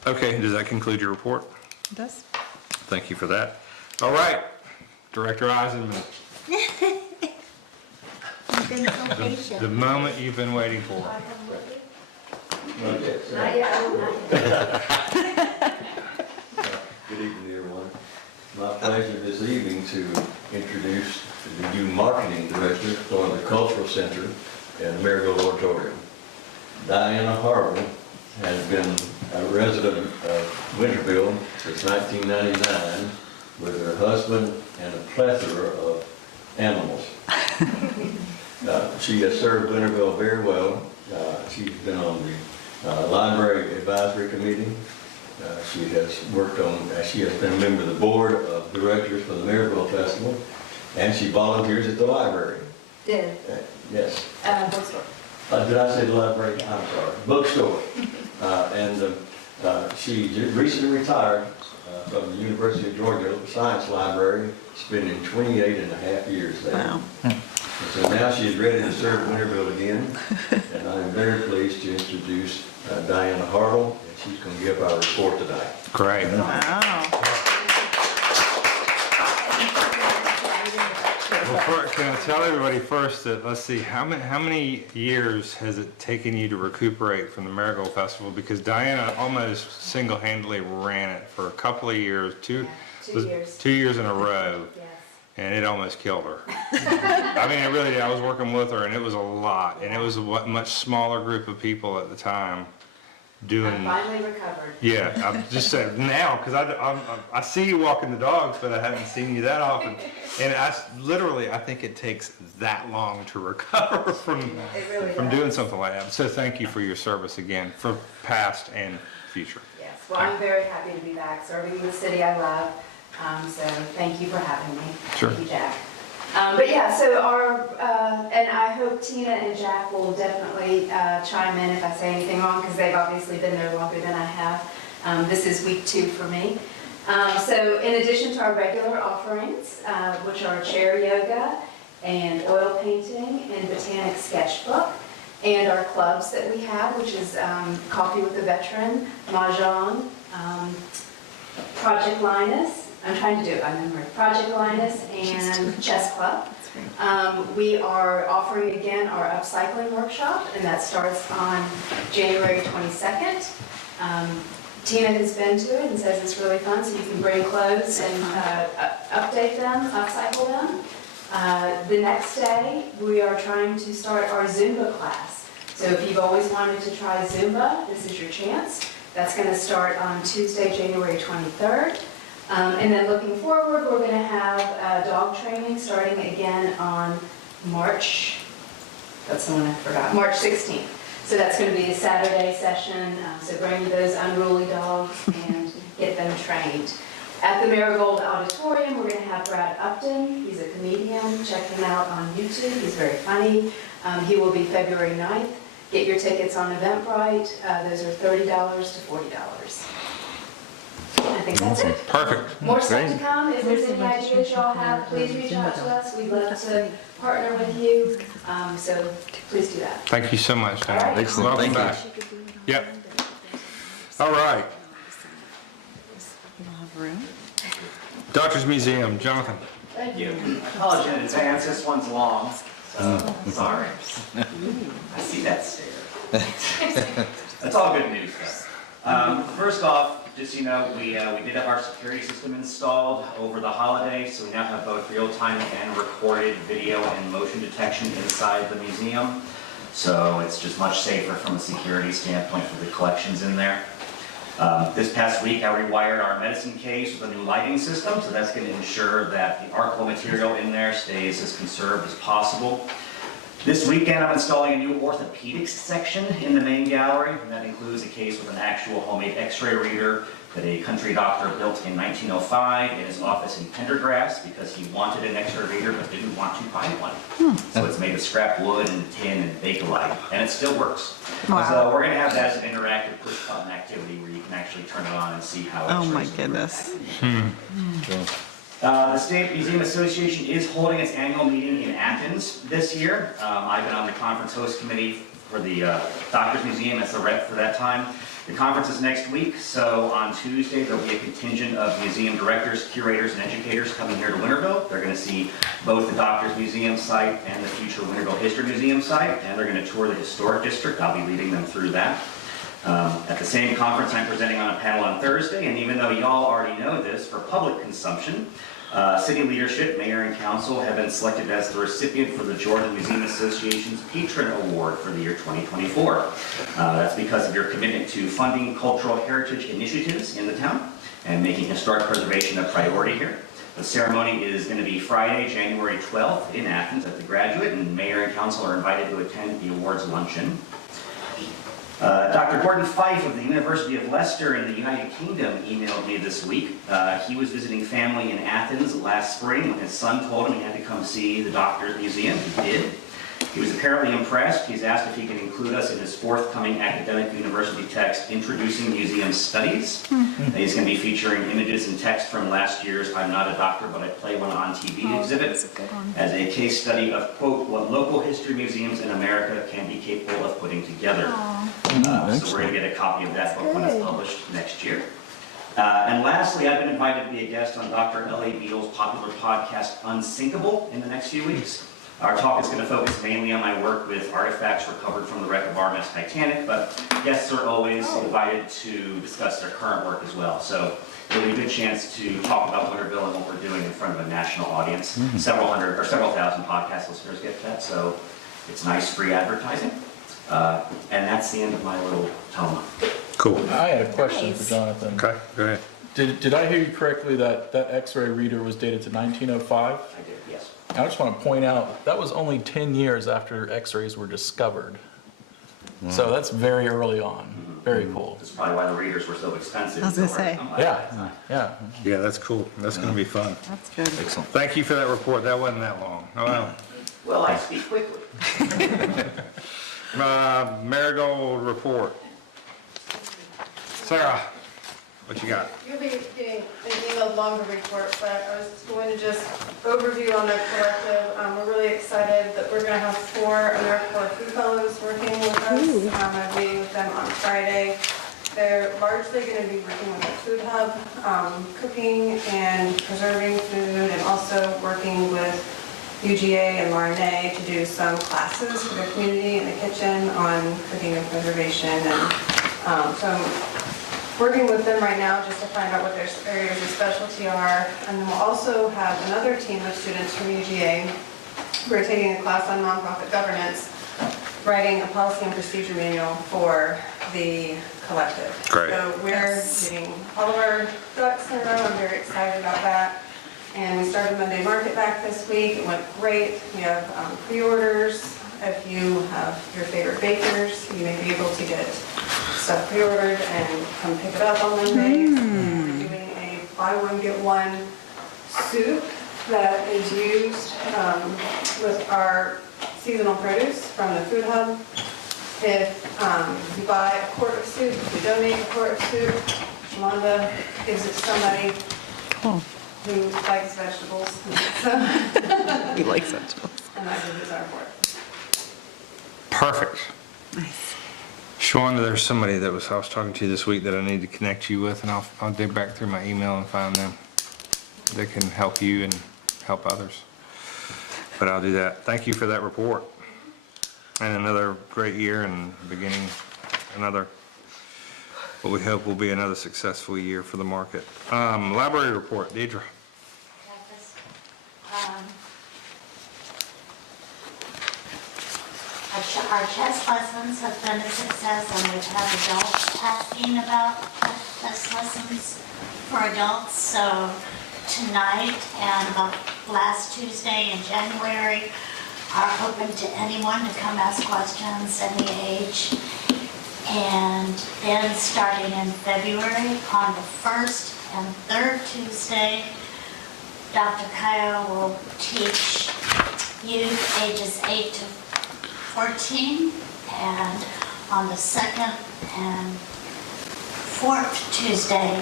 Okay, does that conclude your report? It does? Thank you for that. All right, Director Eisenman, You've been so patient. the moment you've been waiting for. Not yet. Good evening, everyone. My pleasure this evening to introduce the new marketing director for the Cultural Center and the Marigold Auditorium. Diana Harville has been a resident of Winterville since 1999 with her husband and a plethora of animals. She has served Winterville very well. She's been on the Library Advisory Committee. She has worked on, she has been a member of the board of directors for the Maryville Festival, and she volunteers at the library. Did. Yes. Bookstore. Did I say the library? I'm sorry. Bookstore. And she recently retired from the University of Georgia Science Library, spending 28 and a half years there. Wow. So now she is ready to serve Winterville again, and I'm very pleased to introduce Diana Hartle, and she's going to give our report tonight. Great. Wow. Well, can I tell everybody first that, let's see, how many years has it taken you to recuperate from the Marigold Festival? Because Diana almost single-handedly ran it for a couple of years, 2 years. 2 years in a row, Yes. and it almost killed her. I mean, it really did. I was working with her, and it was a lot, and it was a much smaller group of people at the time doing. I finally recovered. Yeah, I'm just saying now, because I see you walking the dogs, but I haven't seen you that often. And I think it takes that long to recover from really from does. doing something like that. So thank you for your service again, for past and future. Yes. Well, I'm very happy to be back serving the city I love. So thank you for having me. Sure. Thank you, Jack. But yeah, so and I hope Tina and Jack will definitely chime in if I say anything wrong, because they've obviously been there longer than I have. This is week 2 for me. So in addition to our regular offerings, which are chair yoga and oil painting and botanic sketchbook, and our clubs that we have, which is Coffee with a Veteran, Mahjong, Project Linus, I'm trying to do it by memory, Project Linus and Chess Club. We are offering again our upcycling workshop, and that starts on January 22nd. Tina has been to it and says it's really fun, so you can bring clothes and update them, upcycle them. The next day, we are trying to start our Zumba class. So if you've always wanted to try Zumba, this is your chance. That's going to start on Tuesday, January 23rd. And then looking forward, we're going to have dog training starting again on March, that's the one I forgot, March 16th. So that's going to be a Saturday session, so bring those unruly dogs and get them trained. At the Marigold Auditorium, we're going to have Brad Upton. He's a comedian. Check him out on YouTube. He's very funny. He will be February 9th. Get your tickets on Eventbrite. Those are $30 to $40. I think that's it. Perfect. More stuff to come. If there's any ideas y'all have, please reach out to us. We'd love to partner with you. So please do that. Thank you so much, Diana. All right. Excellent. Welcome Thank back. Yep. All right. You don't have room? Doctors Museum, Jonathan. Thank you. I apologize in advance, this one's long, so sorry. I see that stare. That's all good news, though. First off, just so you know, we did have our security system installed over the holiday, so we now have both real-time and recorded video and motion detection inside the museum. So it's just much safer from a security standpoint for the collections in there. This past week, I rewired our medicine case with a new lighting system, so that's going to ensure that the ArcLow material in there stays as conserved as possible. This weekend, I'm installing a new orthopedics section in the main gallery, and that includes a case with an actual homemade x-ray reader, that a country doctor built in 1905 in his office in Pendergrass because he wanted an X-ray reader but didn't want to buy one. So it's made of scrap wood and tin and Bakelite, and it still works. Wow. So we're going to have that as an interactive push button activity where you can actually turn it on and see how Oh, X-rays my work. goodness. The State Museum Association is holding its annual meeting in Athens this year. I've been on the conference host committee for the Doctors Museum as the rep for that time. The conference is next week, so on Tuesday there'll be a contingent of museum directors, curators, and educators coming here to Winterville. They're going to see both the Doctors Museum site and the future Winterville History Museum site, and they're going to tour the historic district. I'll be leading them through that. At the same conference, I'm presenting on a panel on Thursday, and even though y'all already know this, for public consumption, city leadership, mayor, and council have been selected as the recipient for the Georgia Museum Association's Patron Award for the year 2024. That's because of your commitment to funding cultural heritage initiatives in the town and making historic preservation a priority here. The ceremony is going to be Friday, January 12th in Athens at the Graduate, and mayor and council are invited to attend the awards luncheon. Dr. Gordon Fife of the University of Leicester in the United Kingdom emailed me this week. He was visiting family in Athens last spring when his son told him he had to come see the Doctors Museum. He did. He was apparently impressed. He's asked if he can include us in his forthcoming academic university text, Introducing Museum Studies. He's going to be featuring images and text from last year's I'm Not a Doctor, But I Play One on TV exhibit as a case study of, quote, what local history museums in America can be capable of putting together. So we're going to get a copy of that book when it's published next year. And lastly, I've been invited to be a guest on Dr. L.A. Beale's popular podcast, Unsinkable, in the next few weeks. Our talk is going to focus mainly on my work with artifacts recovered from the wreck of RMS Titanic, but guests are always invited to discuss their current work as well. So it'll be a good chance to talk about Winterville and what we're doing in front of a national audience. Several hundred or several thousand podcast listeners get that, so it's nice free advertising. And that's the end of my little tome. Cool. I had a question for Jonathan. Okay, go ahead. Did I hear you correctly that that X-ray reader was dated to 1905? I did, yes. I just want to point out, that was only 10 years after X-rays were discovered. So that's very early on. Very cool. That's probably why the readers were so expensive. I was gonna say. Yeah, yeah. Yeah, that's cool. That's going to be fun. That's good. Excellent. Thank you for that report. That wasn't that long. Oh, well. Well, I speak quickly. Marigold report. Sarah, what you got? You'll be getting an emailed longer report, but I was going to just overview on the collective. We're really excited that we're going to have 4 AmeriCorps Food Fellows working with us. I'm meeting with them on Friday. They're largely going to be working with the Food Hub, cooking and preserving food, and also working with UGA and Marne to do some classes for the community in the kitchen on cooking and preservation. And so I'm working with them right now just to find out what their areas of specialty are. And then we'll also have another team of students from UGA who are taking a class on nonprofit governance, writing a policy and procedure manual for the collective. Great. So we're getting all of our ducks in a row. I'm very excited about that. And we started Monday Market back this week. It went great. We have pre-orders. If you have your favorite bakers, you may be able to get stuff pre-ordered and come pick it up on Monday. We're doing a buy one, get one soup that is used with our seasonal produce from the Food Hub. If you buy a quart of soup, if you donate a quart of soup, Shalonda gives it to somebody who likes vegetables. He likes vegetables. And that is our report. Perfect. Nice. Shawanda, there's somebody I was talking to this week that I need to connect you with, and I'll dig back through my email and find them. They can help you and help others. But I'll do that. Thank you for that report. And another great year and beginning another, what we hope will be another successful year for the market. Library report, Deidre. Our chess lessons have been a success, and we've had adults asking about chess lessons for adults. So tonight and about last Tuesday in January are open to anyone to come ask questions, any age. And then starting in February, on the first and third Tuesday, Dr. Kyle will teach youth ages 8 to 14. And on the second and fourth Tuesday,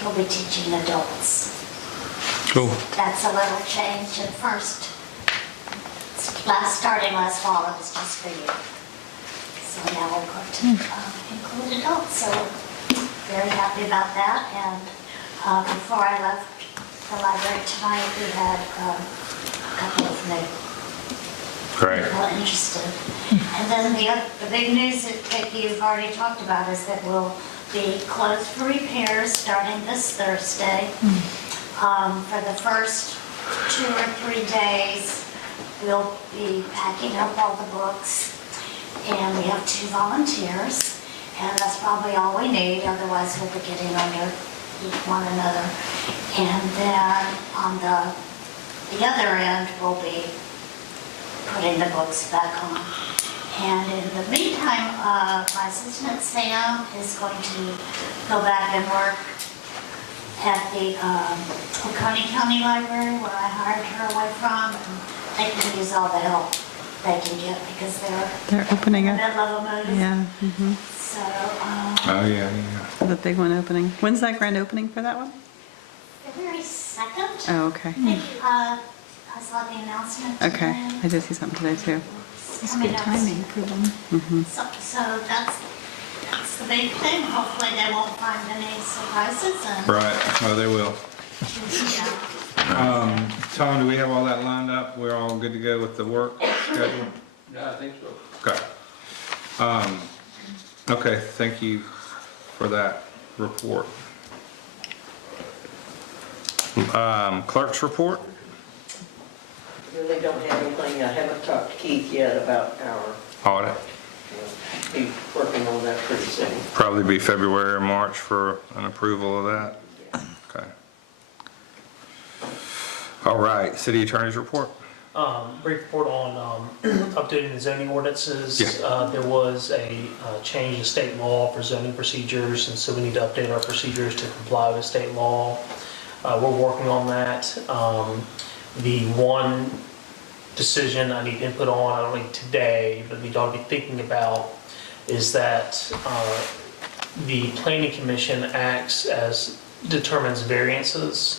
he'll be teaching adults. Cool. That's a little change at first. Starting last fall, it was just for you. So now we're going to include adults, so very happy about that. And before I left the library tonight, we had a couple of new Great. people interested. And then the big news that you've already talked about is that we'll be closed for repairs starting this Thursday. For the first 2 or 3 days, we'll be packing up all the books, and we have 2 volunteers, and that's probably all we need, otherwise we'll be getting under one another. And then on the other end, we'll be putting the books back on. And in the meantime, my assistant Sam is going to go back and work at the Oconee County Library, where I hired her away from, and they can use all the help they can get because They're opening in the up. middle of a move. Yeah. Mhm. So, Oh, yeah. The big one opening. When's that grand opening for that one? February 2nd, Oh, okay. I saw the announcement Okay. today. I did see something today too. It's good timing for them. Mhm. So that's the big thing. Hopefully they won't find any surprises and. Right. Well, they will. Yeah. Tom, do we have all that lined up? We're all good to go with the work schedule? Yeah, I think so. Okay. Okay, thank you for that report. Clerk's report? Really don't have anything. I haven't talked to Keith yet about our, Audit. be working on that pretty soon. Probably be February or March for an approval of that? Okay. All right, city attorney's report? Brief report on updating the zoning ordinances. Yeah. There was a change in state law for zoning procedures, and so we need to update our procedures to comply with state law. We're working on that. The one decision I need input on, I don't need today, but we ought to be thinking about, is that the planning commission acts as, determines variances.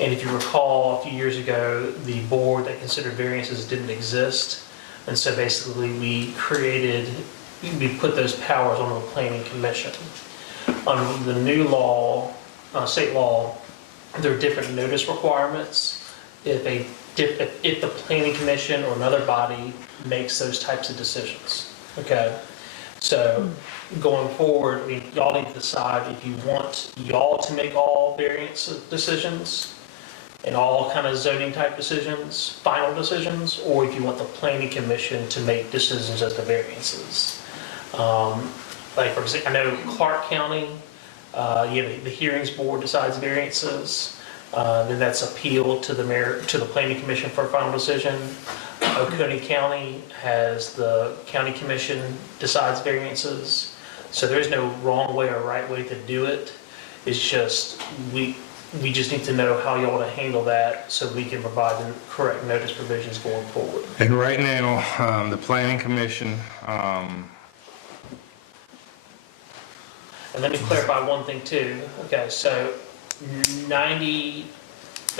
And if you recall, a few years ago, the board that considered variances didn't exist. And so basically we put those powers on the planning commission. Under the new law, state law, there are different notice requirements. If the planning commission or another body makes those types of decisions, okay? So going forward, y'all need to decide if you want y'all to make all variance decisions and all kind of zoning type decisions, final decisions, or if you want the planning commission to make decisions as to variances. Like for example, I know Clark County, you have the hearings board decides variances. Then that's appealed to the mayor, to the planning commission for a final decision. Oconee County has the county commission decides variances. So there's no wrong way or right way to do it. It's just, we just need to know how you want to handle that so we can provide the correct notice provisions going forward. And right now, the planning commission, And let me clarify one thing too. Okay, so the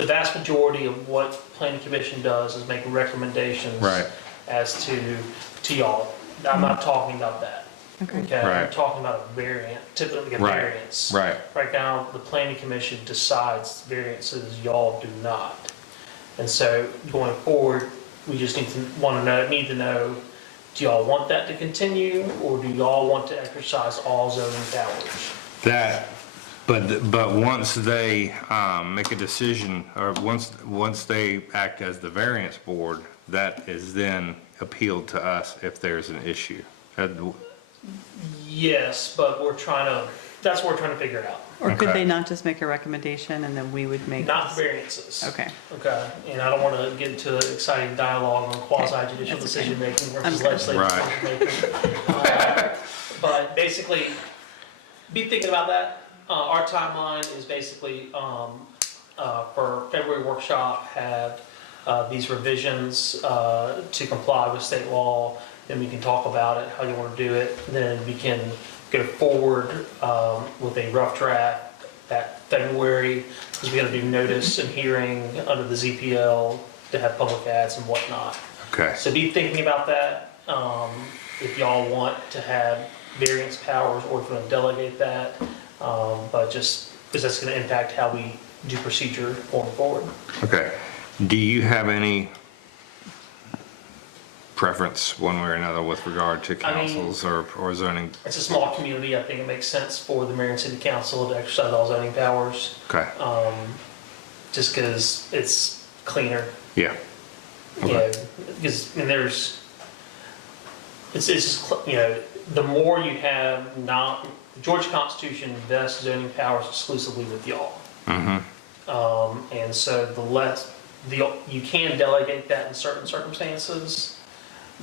vast majority of what planning commission does is make recommendations Right. as to y'all. I'm not talking about that. Okay. I'm Right. talking about a variant, typically a Right. variance. Right. Right now, the planning commission decides variances, y'all do not. And so going forward, we just need to know, do y'all want that to continue, or do y'all want to exercise all zoning powers? but once they make a decision, or once they act as the variance board, that is then appealed to us if there's an issue. Yes, but that's what we're trying to figure out. Or could Okay. they not just make a recommendation and then we would make? Not variances. Okay. Okay, and I don't want to get into exciting dialogue on quasi-judicial That's okay. decision-making versus Okay. legislative Right. decision-making. But basically, be thinking about that. Our timeline is basically, for February workshop, have these revisions to comply with state law. Then we can talk about it, how you want to do it. Then we can go forward with a rough draft that February, because we got to do notice and hearing under the ZPL to have public ads and whatnot. Okay. So be thinking about that. If y'all want to have variance powers or if you want to delegate that, but just because that's going to impact how we do procedure going forward. Okay. Do you have any preference one way or another with regard to councils or zoning? It's a small community. I think it makes sense for the mayor and city council to exercise all zoning powers. Okay. Just because it's cleaner. Yeah. You know, because it's just, you know, the more you have the Georgia Constitution vests zoning powers exclusively with y'all. Mm-hmm. And so the less, you can delegate that in certain circumstances,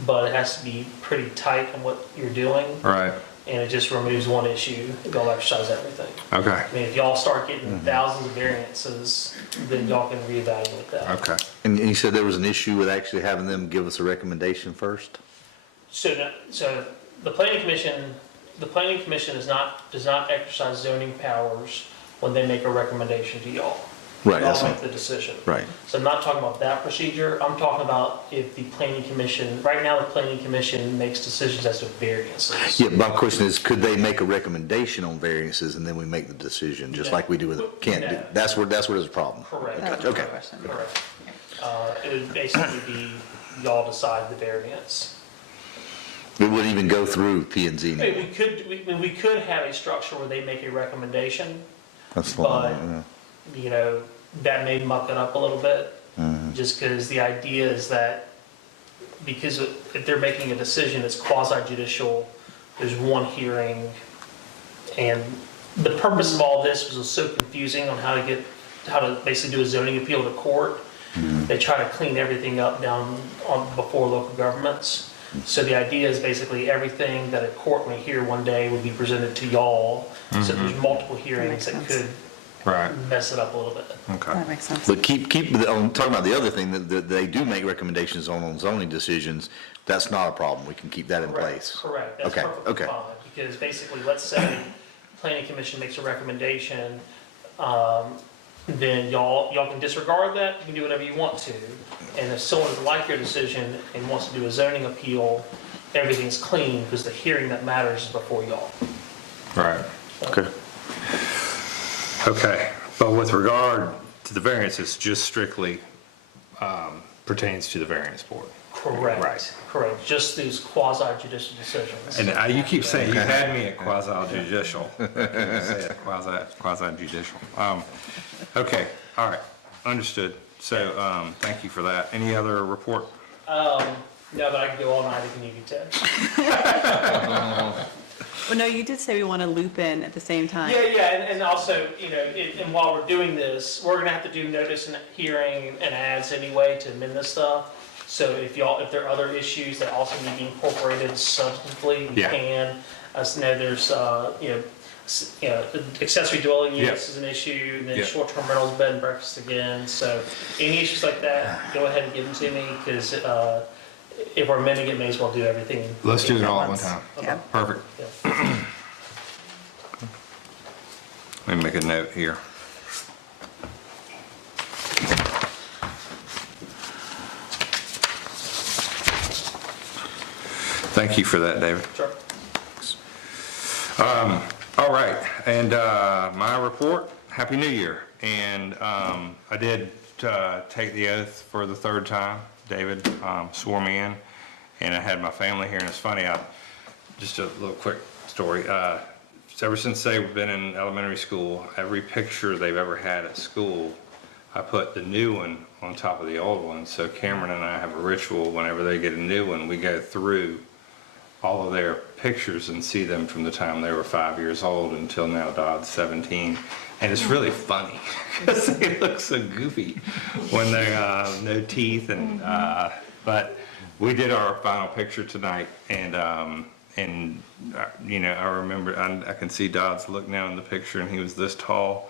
but it has to be pretty tight on what you're doing. Right. And it just removes one issue, y'all exercise everything. Okay. I mean, if y'all start getting thousands of variances, then y'all can reevaluate that. Okay. And you said there was an issue with actually having them give us a recommendation first? So the planning commission does not exercise zoning powers when they make a recommendation to y'all. Right, Y'all that's make not- the decision. Right. So I'm not talking about that procedure. I'm talking about if the planning commission, right now the planning commission makes decisions as to variances. Yeah, my question is, could they make a recommendation on variances and then we make the decision, just like we do with, can't do, No. that's where there's a problem? Correct. Gotcha, okay. Correct. It would basically be y'all decide the variance. It wouldn't even go through P and Z I mean, we could have a structure where they make a recommendation, That's the but, one, you know, that may muck it up a little bit. Mhm. Just because the idea is that, because if they're making a decision that's quasi judicial, there's one hearing. And the purpose of all this was so confusing on how to basically do a zoning appeal to court. They try to clean everything up down before local governments. So the idea is basically everything that a court may hear one day would be presented to y'all. So there's multiple hearings that could mess it up a little bit. Okay. That makes sense. But keep, I'm talking about the other thing, that they do make recommendations on zoning decisions, that's not a problem, we can keep that in place. Correct, that's Okay, perfectly okay. fine, because basically, let's say planning commission makes a recommendation, then y'all can disregard that, you can do whatever you want to. And if someone doesn't like your decision and wants to do a zoning appeal, everything's clean, because the hearing that matters is before y'all. Right. Okay. Okay. But with regard to the variance, it's just strictly pertains to the variance board. Correct. Right. Correct, just these quasi judicial decisions. And you keep saying, you had me at quasi judicial. Say it, quasi judicial. Okay, all right, understood. So, thank you for that. Any other report? No, but I can go all night if you need me to. Well, no, you did say we want to loop in at the same time. Yeah, and also, you know, and while we're doing this, we're gonna have to do notice and hearing and ads anyway to amend this stuff. So if there are other issues that also need to be incorporated substantively, we Yeah. can. I know there's, accessory dwelling Yeah. units is an issue, and then Yeah. short-term rentals, bed and breakfast again. So any issues like that, go ahead and give them to me, because if we're amending it, may as well do everything. Let's do it all at one time. Yeah. Perfect. Let me make a note here. Thank you for that, David. Sure. All right, and my report, Happy New Year. And I did take the oath for the third time. David swore me in, and I had my family here, and it's funny, just a little quick story. Ever since they've been in elementary school, every picture they've ever had at school, I put the new one on top of the old one. So Cameron and I have a ritual whenever they get a new one, we go through all of their pictures and see them from the time they were 5 years old until now Dodd's 17. And it's really funny because they look so goofy when they no teeth. And but we did our final picture tonight, and I remember, I can see Dodd's look now in the picture, and he was this tall.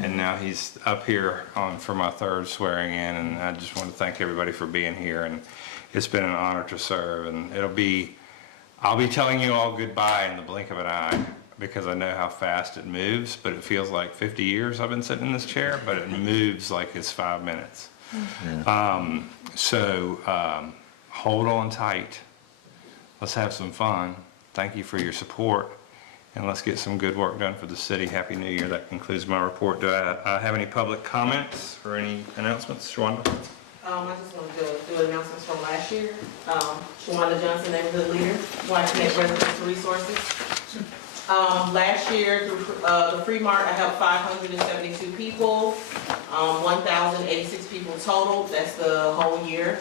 And now he's up here for my third swearing in, and I just want to thank everybody for being here, and it's been an honor to serve, and I'll be telling you all goodbye in the blink of an eye, because I know how fast it moves, but it feels like 50 years I've been sitting in this chair, but it moves like it's 5 minutes. Hold on tight. Let's have some fun. Thank you for your support, and let's get some good work done for the city. Happy New Year. That concludes my report. Do I have any public comments or any announcements? Shawanda? I just wanted to do announcements from last year. Shawanda Johnson, Neighborhood Leader, White Connect Residential Resources. Last year, through the Free Mart, I helped 572 people, 1,086 people total. That's the whole year,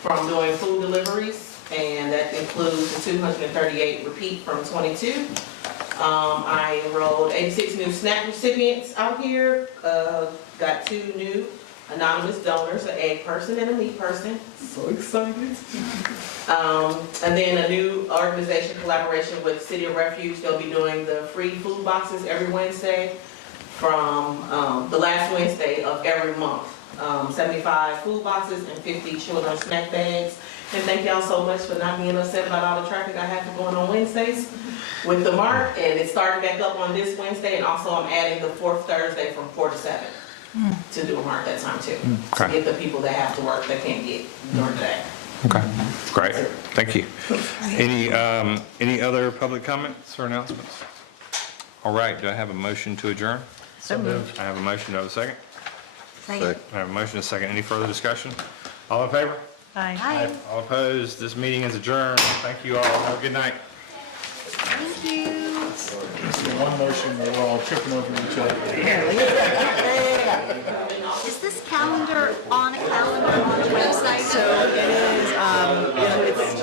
from doing food deliveries, and that includes the 238 repeat from 22. I enrolled 86 new snack recipients out here, got 2 new anonymous donors, an egg person and a meat person. So excited. And then a new organization collaboration with City of Refuge. They'll be doing the free food boxes every Wednesday from the last Wednesday of every month. 75 food boxes and 50 children's snack bags. And thank y'all so much for not being upset about all the traffic I have going on Wednesdays with the Mart. And it's starting back up on this Wednesday, and also I'm adding the 4th Thursday from 4 to 7 to do a Mart that time too. To get the people that have to work that can't get during the day. Okay, great. Thank you. Any other public comments or announcements? All right, do I have a motion to adjourn? So moved. I have a motion. Do I have a second? Second. I have a motion and a second. Any further discussion? All in favor? Aye. All opposed? This meeting is adjourned. Thank you all. Have a good night. Thank you. One motion, we're all tripping over each other. Is this calendar on a calendar on the website? So it is, it's